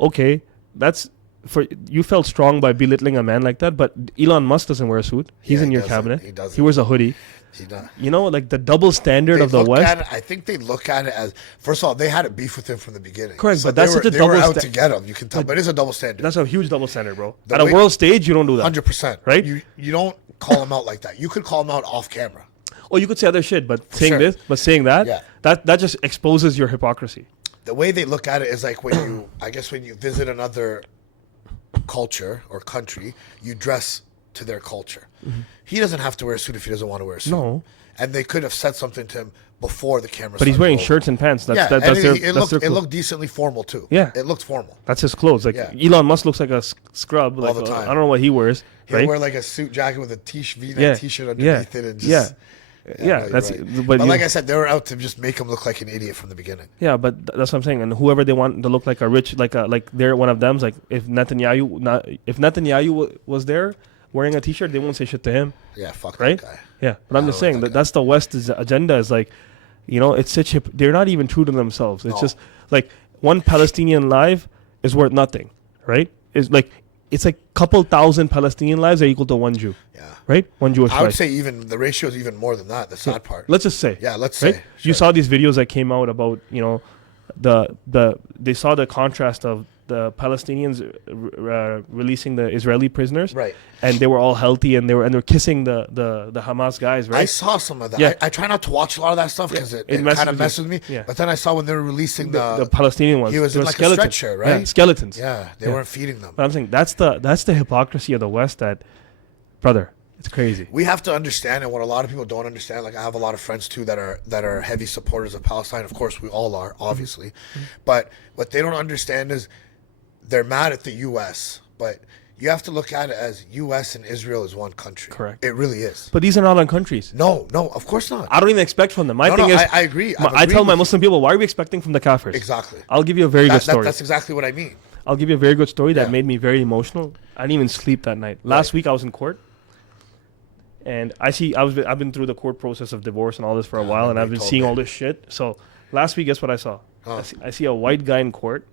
Okay, that's for you felt strong by belittling a man like that, but Elon Musk doesn't wear a suit. He's Yeah, in he your doesn't. cabinet. He doesn't. He wears a hoodie. He does. Like the double standard They of the look West. at it, I think they look at it as, first of all, they had a beef with him from the beginning. Correct, So but that's they were, such a they were double out sta- to get him. You can tell, but it's a double standard. That's a huge double standard, bro. The At a way- world stage, you don't do that. 100%. Right? You don't call him out like that. You could call him out off camera. Oh, you could say other shit, but saying sure. this, but saying that, Yeah. that just exposes your hypocrisy. The way they look at it is like when you visit another culture or country, you dress to their culture. He doesn't have to wear a suit if he doesn't want to wear a suit. No. And they could have said something to him before the camera But he's started wearing rolling. shirts and pants. That's Yeah, that's and their, it that's their looked clothes. decently formal too. Yeah. It looked formal. That's his clothes. Like Yeah. Elon Musk looks like a scrub. Like the time. I don't know what he wears. He'll Right? wear like a suit jacket with a V-neck Yeah. t-shirt underneath it and just Yeah, no, you're that's. right. But But you- like I said, they were out to just make him look like an idiot from the beginning. yeah, but that's what I'm saying. And whoever they want to look like a rich, like they're one of them's. Like if Netanyahu was there wearing a t-shirt, they won't say shit to him. Yeah, fuck Right? that guy. Yeah, but I'm I just don't like saying that that that's the West's agenda. Is like, it's such they're not even true to themselves. It's No. just like one Palestinian life is worth nothing, right? It's like couple thousand Palestinian lives are equal to one Jew, Yeah. right? One Jewish I would life. say even the ratio is even more than that. The sad part. Let's just say, Yeah, let's right? say. You Sure. saw these videos that came out about they saw the contrast of the Palestinians releasing the Israeli prisoners, Right. And they were all healthy and they were kissing the Hamas guys, I right? saw some of that. Yeah. I try not to watch a lot of that stuff because it it messes kind of with you. messes with me. Yeah. But then I saw when they were releasing The Palestinian ones. he was They in were like a skeletons. stretcher, Yeah, right? skeletons. Yeah, they Yeah. weren't feeding them. But I'm saying that's the hypocrisy of the West that, brother, it's crazy. We have to understand, and what a lot of people don't understand. Like I have a lot of friends too that are heavy supporters of Palestine. Of course, we all are, obviously. But what they don't understand is they're mad at the U.S. But you have to look at it as U.S. and Israel is one country. Correct. It really is. But these are not on countries. No, of course not. I don't even expect from them. My No, thing no, is, I agree. I tell my Muslim people, why are we expecting from the Kafirs? Exactly. I'll give you a very good story. That's exactly what I mean. I'll give you a very good story that Yeah. made me very emotional. I didn't even sleep that night. Last Right. week I was in court. And I've been through the court process of divorce and all this for a Yeah, I while, and remember I've you been told seeing me. all this shit. So last week, guess what I saw? Huh. I see a white guy in court,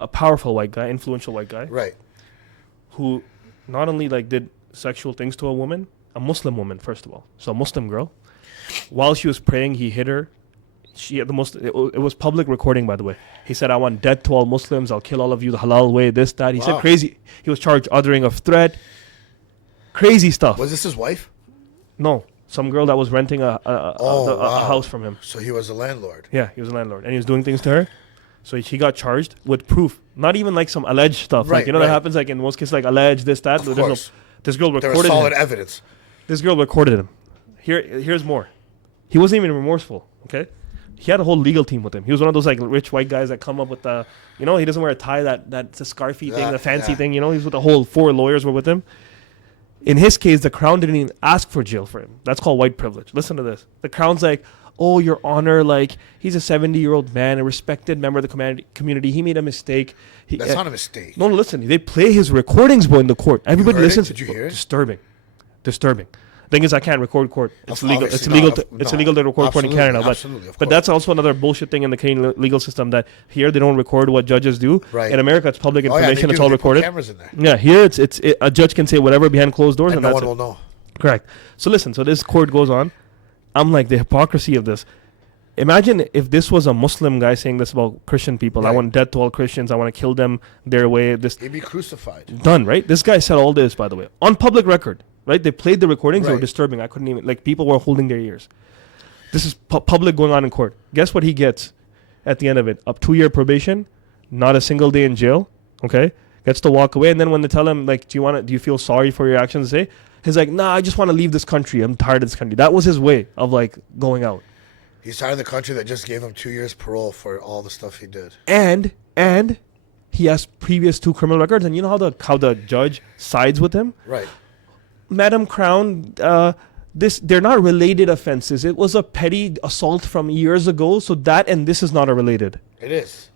a powerful white guy, influential white guy, Right. who not only like did sexual things to a woman, a Muslim woman, first of all, so a Muslim girl. While she was praying, he hit her. She had the most. It was public recording, by the way. He said, "I want death to all Muslims. I'll kill all of you the halal way." This, that. He said Wow. crazy. He was charged uttering of threat. Crazy stuff. Was this his wife? No, some girl that was renting a wow. house from him. So he was a landlord. Yeah, he was a landlord, and he was doing things to her. So she got charged with proof, not even like some alleged stuff. Right, Like that right. happens like in most cases, like alleged this, that. Of There's no- course. this girl There was recorded solid him. evidence. This girl recorded him. Here's more. He wasn't even remorseful. Okay, he had a whole legal team with him. He was one of those like rich white guys that come up with the, he doesn't wear a tie, that's a scarfy thing, the fancy yeah. thing. He's with the whole 4 lawyers were with him. In his case, the crown didn't even ask for jail for him. That's called white privilege. Listen to this. The crown's like, "Oh, Your Honor, like he's a 70-year-old man, a respected member of the community. He made a mistake." That's not a mistake. No, listen. They play his recordings, bro, in the court. Everybody heard it? listens. Did you hear it? Disturbing. Thing is, I can't record court. It's Of- illegal. obviously It's illegal. not. It's No, illegal to record court in absolutely, Canada. absolutely, of But course. that's also another bullshit thing in the Canadian legal system. That here they don't record what judges do. Right. In America, it's public Oh, yeah, information. they It's do. all They put recorded. cameras in there. Yeah, here a judge can say whatever behind closed doors, And and no that's one it. will know. Correct. So listen. So this court goes on. I'm like, the hypocrisy of this. Imagine if this was a Muslim guy saying this about Christian people. I Right. want death to all Christians. I want to kill them their way. This He'd be crucified. done, right? This guy said all this, by the way, on public record, right? They played the recordings. They were Right. disturbing. I couldn't even, like, people were holding their ears. This is public going on in court. Guess what he gets at the end of it? Up 2-year probation, not a single day in jail, okay? Gets to walk away. And then when they tell him, like, do you feel sorry for your actions? He's like, nah, I just want to leave this country. I'm tired of this country. That was his way of, like, going out. He's tired of the country that just gave him 2 years parole for all the stuff he did. And he has previous 2 criminal records. And you know how the judge sides with him? Right. Madam Crown, they're not related offenses. It was a petty assault from years ago, so that and this is not a related. It is.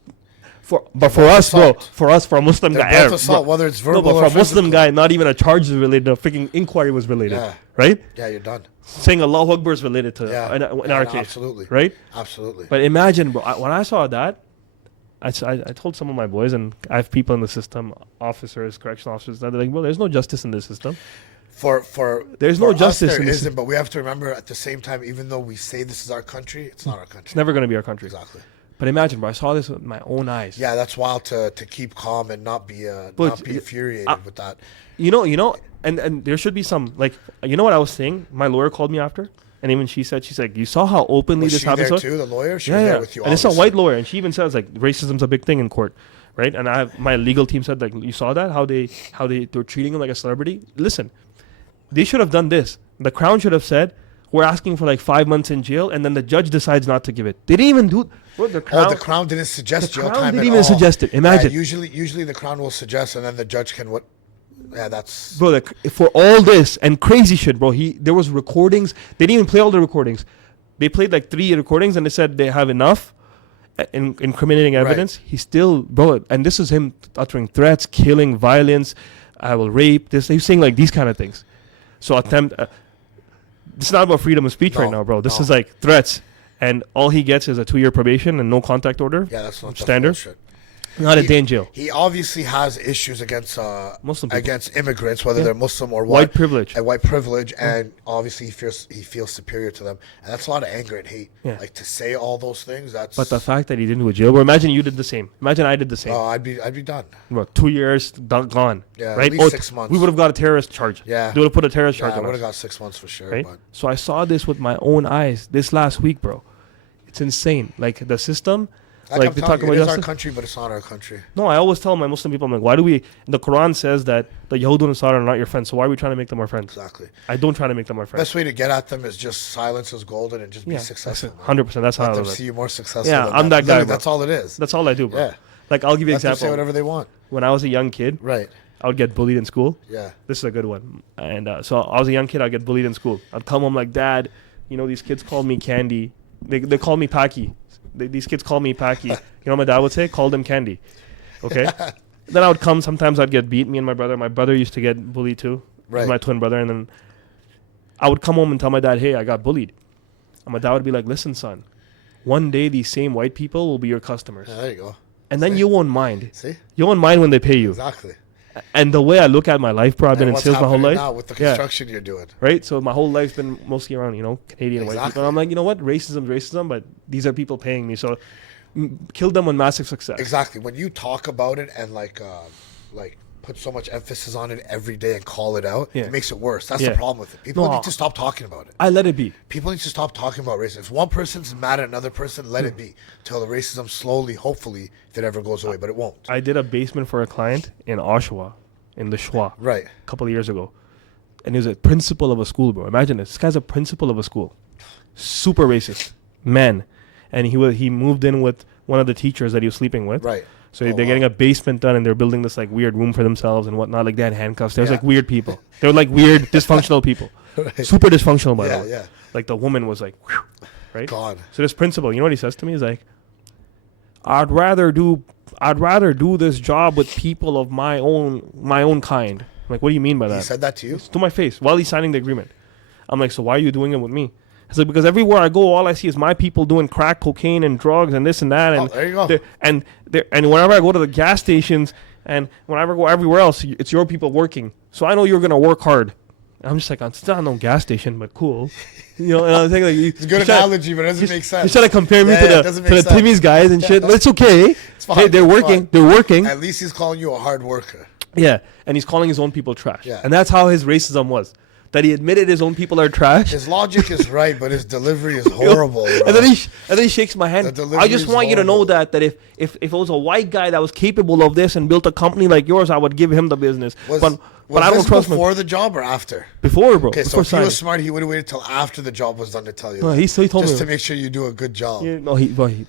But for us, bro, assault. for a Muslim They're guy, both assault, whether it's verbal but or for a Muslim physical. guy, not even a charge is related. A freaking inquiry was related, Yeah. right? Yeah, you're done. Saying Allahu Akbar is related to Yeah. in Yeah, our no, case, absolutely. right? Absolutely. But imagine, bro, when I saw that, I told some of my boys, and I have people in the system, officers, correctional officers, that they're like, bro, there's no justice in this system. There's no for us, justice there in this- isn't, but we have to remember at the same time, even though we say this is our country, it's not our country. It's never going to be our country. Exactly. But imagine, bro, I saw this with my own eyes. Yeah, that's wild to keep calm and not be But infuriated with that. You know, and there should be some, like, you know what I was saying? My lawyer called me after, and even she's like, you saw how openly Was this she happens? there too, the lawyer? She Yeah, was yeah. there with you. And it's a obviously. white lawyer, and she even says like racism's a big thing in court, right? And my legal team said like, you saw that how they're treating him like a celebrity. Listen, they should have done this. The Crown should have said, we're asking for like 5 months in jail, and then the judge decides not to give it. They didn't even do. Well, the Crown, Oh, the Crown didn't suggest the jail Crown time didn't at even all. suggest it. Imagine. Yeah, usually the Crown will suggest, and then the judge can what? Yeah, that's. Bro, for all this and crazy shit, bro, there was recordings. They didn't even play all the recordings. They played like 3 recordings, and they said they have enough incriminating evidence. He still, bro, and this is him uttering threats, killing, violence. I will rape. He's saying like these kind of things. So this is not about freedom of speech right now, bro. This is like threats, and all he gets is a 2-year probation and no contact order. Yeah, that's not standard. Bullshit. Not a day in jail. He obviously has issues against Muslim people. against immigrants, whether Yeah. they're Muslim or White privilege. And white privilege, and obviously he feels superior to them, and that's a lot of anger and hate. Yeah. Like to say all those things. That's. But the fact that he didn't go to jail, bro, imagine you did the same. Imagine I did the same. Oh, I'd be done. Bro, 2 years gone. Yeah, right? at least 6 months. We would have got a terrorist charge. Yeah. They would have put a terrorist charge Yeah, I on would us. have got 6 months for sure. Right? But So I saw this with my own eyes this last week, bro. It's insane. Like the system, like like I'm they telling talk you, about it is our justice. country, but it's not our country. No, I always tell my Muslim people, I'm like, why do we? The Quran says that the Yahud and Nasara are not your friends. So why are we trying to make them our friends? Exactly. I don't try to make them our friends. Best way to get at them is just silence is golden and just be successful. 100%. That's how Let I them live. see you more successful. Yeah, than I'm that guy, Literally, bro. that's all it is. That's all I do, bro. Yeah. Like I'll give you an Let them say example. whatever they want. When I was a young kid, Right. I would get bullied in school. Yeah. This is a good one. And so I was a young kid. I'd get bullied in school. I'd come home like, Dad, these kids call me Candy. They call me Packy. These kids call me Packy. You know what my dad would say? Call them Candy. Okay? Then I would come. Sometimes I'd get beat. Me and my brother. My brother used to get bullied too. Right. He's my twin brother. And then I would come home and tell my dad, hey, I got bullied. And my dad would be like, listen, son, one day these same white people will be your customers. Yeah, there you go. And then you won't mind. See? You won't mind when they pay you. Exactly. And the way I look at my life, bro, I've been in what's sales my whole happening life. now with the construction you're doing. Right? So my whole life's been mostly around, Canadian white people. And I'm like, you know what? Racism's racism, but these are people paying me. So kill them on massive success. Exactly. When you talk about it and like put so much emphasis on it every day and call it out, it makes it worse. That's the problem with it. People need to stop talking about it. I let it be. People need to stop talking about racism. If one person's mad at another person, let it be. Till the racism slowly, hopefully, if it ever goes away, but it won't. I did a basement for a client in Oshawa, in the Schwa, Right. a couple of years ago. And he was a principal of a school, bro. Imagine this. This guy's a principal of a school. Super racist. Man. And he moved in with one of the teachers that he was sleeping with. Right. So they're getting a basement done and they're building this like weird room for themselves and whatnot. Like they had handcuffs. There was like weird people. They were like weird, dysfunctional people. Right. Super dysfunctional, by the way. Yeah. Like the woman was like, whew, right? God. So this principal, you know what he says to me? He's like, I'd rather do this job with people of my own kind. I'm like, what do you mean by that? He said that to you? To my face while he's signing the agreement. I'm like, so why are you doing it with me? He's like, because everywhere I go, all I see is my people doing crack, cocaine, and drugs, and this and that. And there you go. And whenever I go to the gas stations, and whenever I go everywhere else, it's your people working. So I know you're gonna work hard. And I'm just like, I'm still at no gas station, but cool. And I was thinking, like, it's a good analogy, but it doesn't make sense. He's trying to compare me to the Timmy's guys and shit. But it's okay. It's fine. Hey, they're working. Fine. They're working. At least he's calling you a hard worker. Yeah, and he's calling his own people trash. Yeah. And that's how his racism was. That he admitted his own people are trash. His logic is right, but his delivery is horrible. Bro. And then he shakes my hand. I just want you to know that if it was a white guy that was capable of this and built a company like yours, I would give him the business. But I don't trust him. Before the job or after? Before, bro. Okay, so if he was smart, he would have waited till after the job was done to tell you. No, that. he told me just to make sure you do a good job. Yeah, no,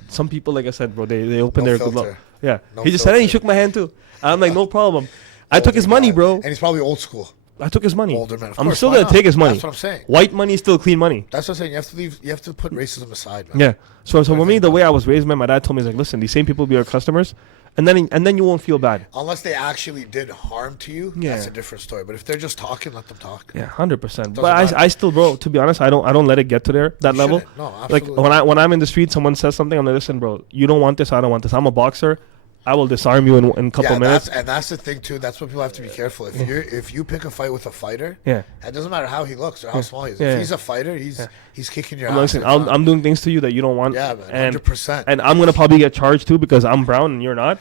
some people, like I said, bro, they open their good luck. Yeah, No he just said it. He shook my hand too. I'm like, no problem. I took his money, bro. And he's probably old school. I took his money. Older man. I'm still gonna take his money. That's what I'm saying. White money is still clean money. That's what I'm saying. You have to put racism aside, man. Yeah. So for me, the way I was raised, man, my dad told me, he's like, listen, these same people will be our customers, and then you won't feel bad. Unless they actually did harm to you, that's a different story. But if they're just talking, let them talk. Yeah, 100%. But I still, bro, to be honest, I don't let it get to that level. No, absolutely. Like when I'm in the street, someone says something, I'm like, listen, bro, you don't want this, I don't want this. I'm a boxer. I will disarm you in a couple minutes. And that's the thing too. That's what people have to be careful. If you pick a fight with a fighter, it doesn't matter how he looks or how small he is. If he's a fighter, he's kicking your ass. Listen, I'm doing things to you that you don't want. Yeah, man, 100%. And I'm gonna probably get charged too because I'm brown and you're not.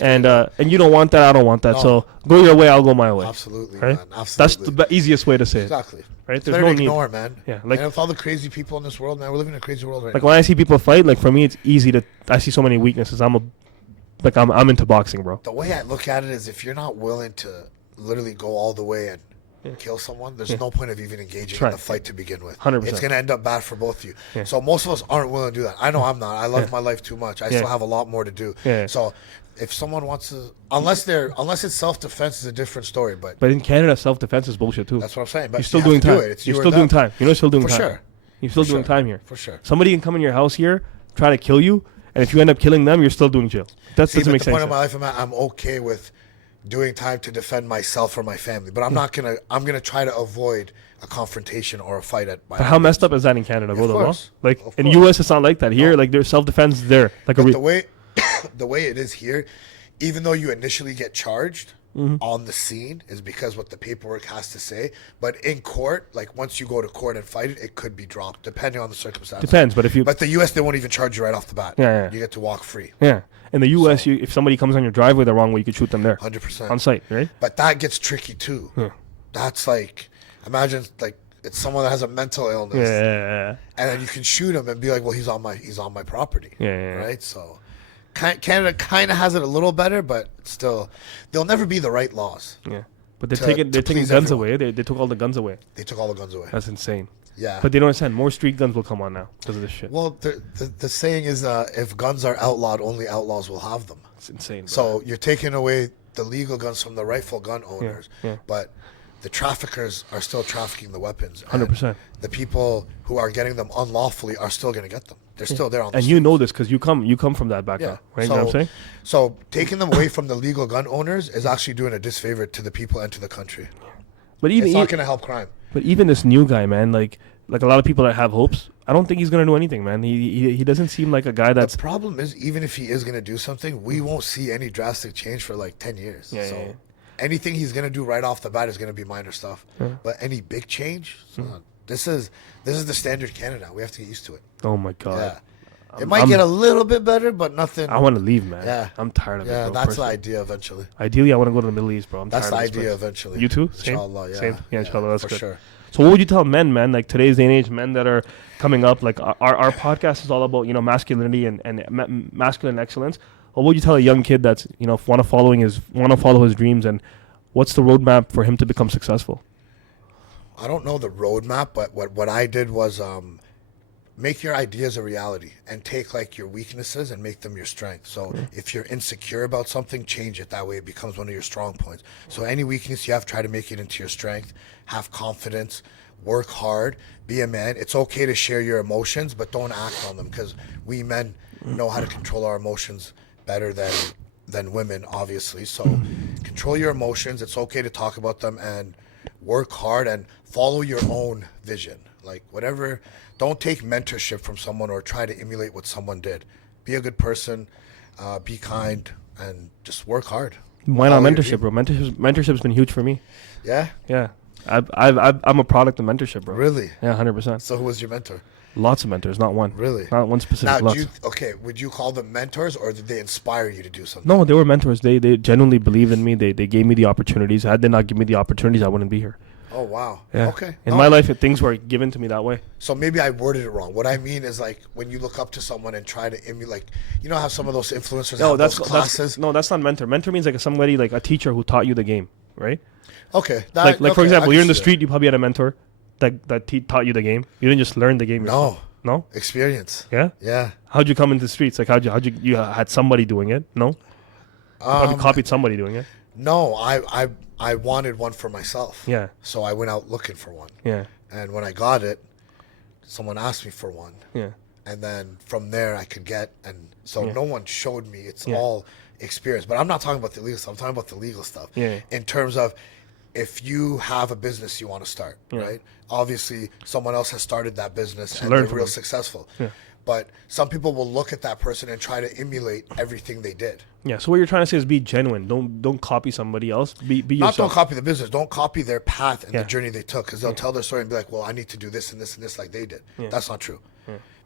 And you don't want that. I don't want that. No. So go your way. I'll go my way. Absolutely, right? Man. Absolutely. That's the easiest way to say it. Exactly. Right? There's no ignore, man. Yeah. Like, and with all the crazy people in this world, man, we're living in a crazy world right now. Like when I see people fight, like for me, it's easy to. I see so many weaknesses. I'm into boxing, bro. The way I look at it is, if you're not willing to literally go all the way and kill someone, there's no point of even engaging in the fight to begin with. 100%. It's going to end up bad for both of you. Yeah. So most of us aren't willing to do that. I know I'm not. I love my life too much. I still have a lot more to do. Yeah. So if someone wants to, unless it's self-defense, is a different story. But in Canada, self-defense is bullshit too. That's what I'm saying. But you're still doing time. You're still doing time. You're still doing time. For sure. You're still doing time here. For sure. Somebody can come in your house here, try to kill you, and if you end up killing them, you're still doing jail. That doesn't make sense. The point of my life, I'm okay with doing time to defend myself or my family, but I'm not gonna. I'm gonna try to avoid a confrontation or a fight at. But how messed up is that in Canada, bro? Like in the U.S., it's not like that. Here, like there's self-defense there. Like the way it is here, even though you initially get charged on the scene, is because what the paperwork has to say. But in court, like once you go to court and fight it, it could be dropped depending on the circumstances. Depends, but But the U.S. they won't even charge you right off the bat. Yeah. You get to walk free. Yeah. In the U.S., if somebody comes on your driveway the wrong way, you could shoot them there. 100%. On site, right? But that gets tricky too. Yeah. That's like, imagine like it's someone that has a mental illness. Yeah. And then you can shoot him and be like, well, he's on my property. Yeah. Right? So Canada kind of has it a little better, but still, they'll never be the right laws. Yeah. But they're taking guns away. They took all the guns away. They took all the guns away. That's insane. Yeah. But they don't understand. More street guns will come on now because of this shit. Well, the saying is, if guns are outlawed, only outlaws will have them. It's insane. Bro. So you're taking away the legal guns from the rightful gun owners, but the traffickers are still trafficking the weapons. 100%. The people who are getting them unlawfully are still going to get them. They're still there on the streets. You know this because you come from that background, right? So, you know what I'm saying? So taking them away from the legal gun owners is actually doing a disfavor to the people and to the country. But it's not going to help crime. But even this new guy, man, like a lot of people that have hopes, I don't think he's gonna do anything, man. He doesn't seem like a guy that's. The problem is, even if he is going to do something, we won't see any drastic change for like 10 years. Yeah, so yeah, yeah. anything he's going to do right off the bat is going to be minor stuff. Yeah. But any big change, this is the standard Canada. We have to get used to it. Oh my god. Yeah. It might get a little bit better, but nothing. I want to leave, man. Yeah. I'm tired of it. Yeah, bro, that's personally. the idea eventually. Ideally, I want to go to the Middle East, bro. I'm That's tired the of this idea place. eventually. You too? Same? Inshallah, yeah. Same? Yeah, inshallah, that's for good. sure. So what would you tell men, man, like today's day and age, men that are coming up, like our podcast is all about, masculinity and masculine excellence. What would you tell a young kid that's, want to follow his dreams, and what's the roadmap for him to become successful? I don't know the roadmap, but what I did was make your ideas a reality and take like your weaknesses and make them your strength. So if you're insecure about something, change it. That way it becomes one of your strong points. So any weakness you have, try to make it into your strength. Have confidence, work hard, be a man. It's okay to share your emotions, but don't act on them, because we men know how to control our emotions better than women, obviously. So control your emotions. It's okay to talk about them and work hard and follow your own vision. Like whatever, don't take mentorship from someone or try to emulate what someone did. Be a good person, be kind, and just work hard. Why not Follow your mentorship, bro? Mentorship's been huge for me. Yeah? Yeah. I'm a product of mentorship, bro. Really? Yeah, 100%. So who was your mentor? Lots of mentors, not one. Really? Not one specific. Now, Lots. would you call them mentors, or did they inspire you to do something? No, they were mentors. They genuinely believed in me. They gave me the opportunities. Had they not given me the opportunities, I wouldn't be here. Oh, wow. Yeah. Okay. In my life, things were given to me that way. So maybe I worded it wrong. What I mean is, like, when you look up to someone and try to emulate, like, you know how some of those influencers have those classes? That's not mentor. Mentor means like somebody, like a teacher who taught you the game, right? Okay. For example, you're in the street, you probably had a mentor that taught you the game. You didn't just learn the game yourself. No? Experience. Yeah? Yeah. How'd you come into the streets? Like, you had somebody doing it? No? You probably copied somebody doing it. No, I wanted one for myself. Yeah. So I went out looking for one. Yeah. And when I got it, someone asked me for one. Yeah. And then from there I could get, and so no one showed me. It's Yeah. all experience. But I'm not talking about the illegal stuff. I'm talking about the legal stuff. Yeah. In terms of, if you have a business you want to start, right? Obviously, someone else has started that business and learn they're from real them. successful. Yeah. But some people will look at that person and try to emulate everything they did. Yeah. So what you're trying to say is be genuine. Don't copy somebody else. Be Not yourself. don't copy the business. Don't copy their path and Yeah. the journey they took, because they'll tell their story and be like, well, I need to do this and this and this like they did. Yeah. That's not true.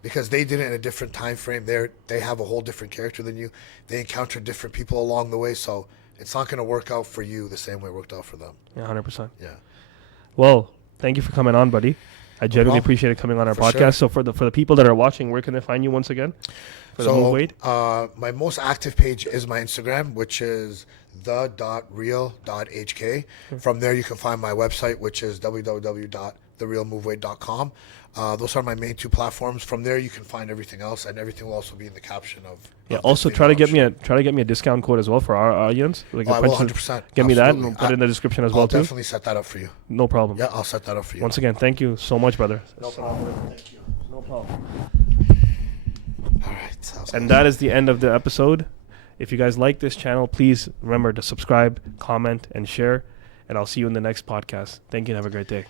Because they did it in a different time frame. They have a whole different character than you. They encountered different people along the way. So it's not going to work out for you the same way it worked out for them. Yeah, 100%. Yeah. Well, thank you for coming on, buddy. I genuinely problem. appreciate it coming on our For podcast. sure. So for the people that are watching, where can they find you once again? For the move weight? My most active page is my Instagram, which is the.real.hk. From there, you can find my website, which is www.therealmoveweight.com. Those are my main two platforms. From there, you can find everything else, and everything will also be in the caption of. Yeah. of Also, this try to video. get me a discount code as well for our audience. Like Oh, I will punch- 100%. Get me that, and Absolutely. we'll put it in the description as well I'll too. definitely set that up for you. No problem. Yeah, I'll set that up for you. Once again, thank you so much, brother. No problem. Thank you. No problem. All right. Sounds And good. that is the end of the episode. If you guys like this channel, please remember to subscribe, comment, and share. And I'll see you in the next podcast. Thank you and have a great day.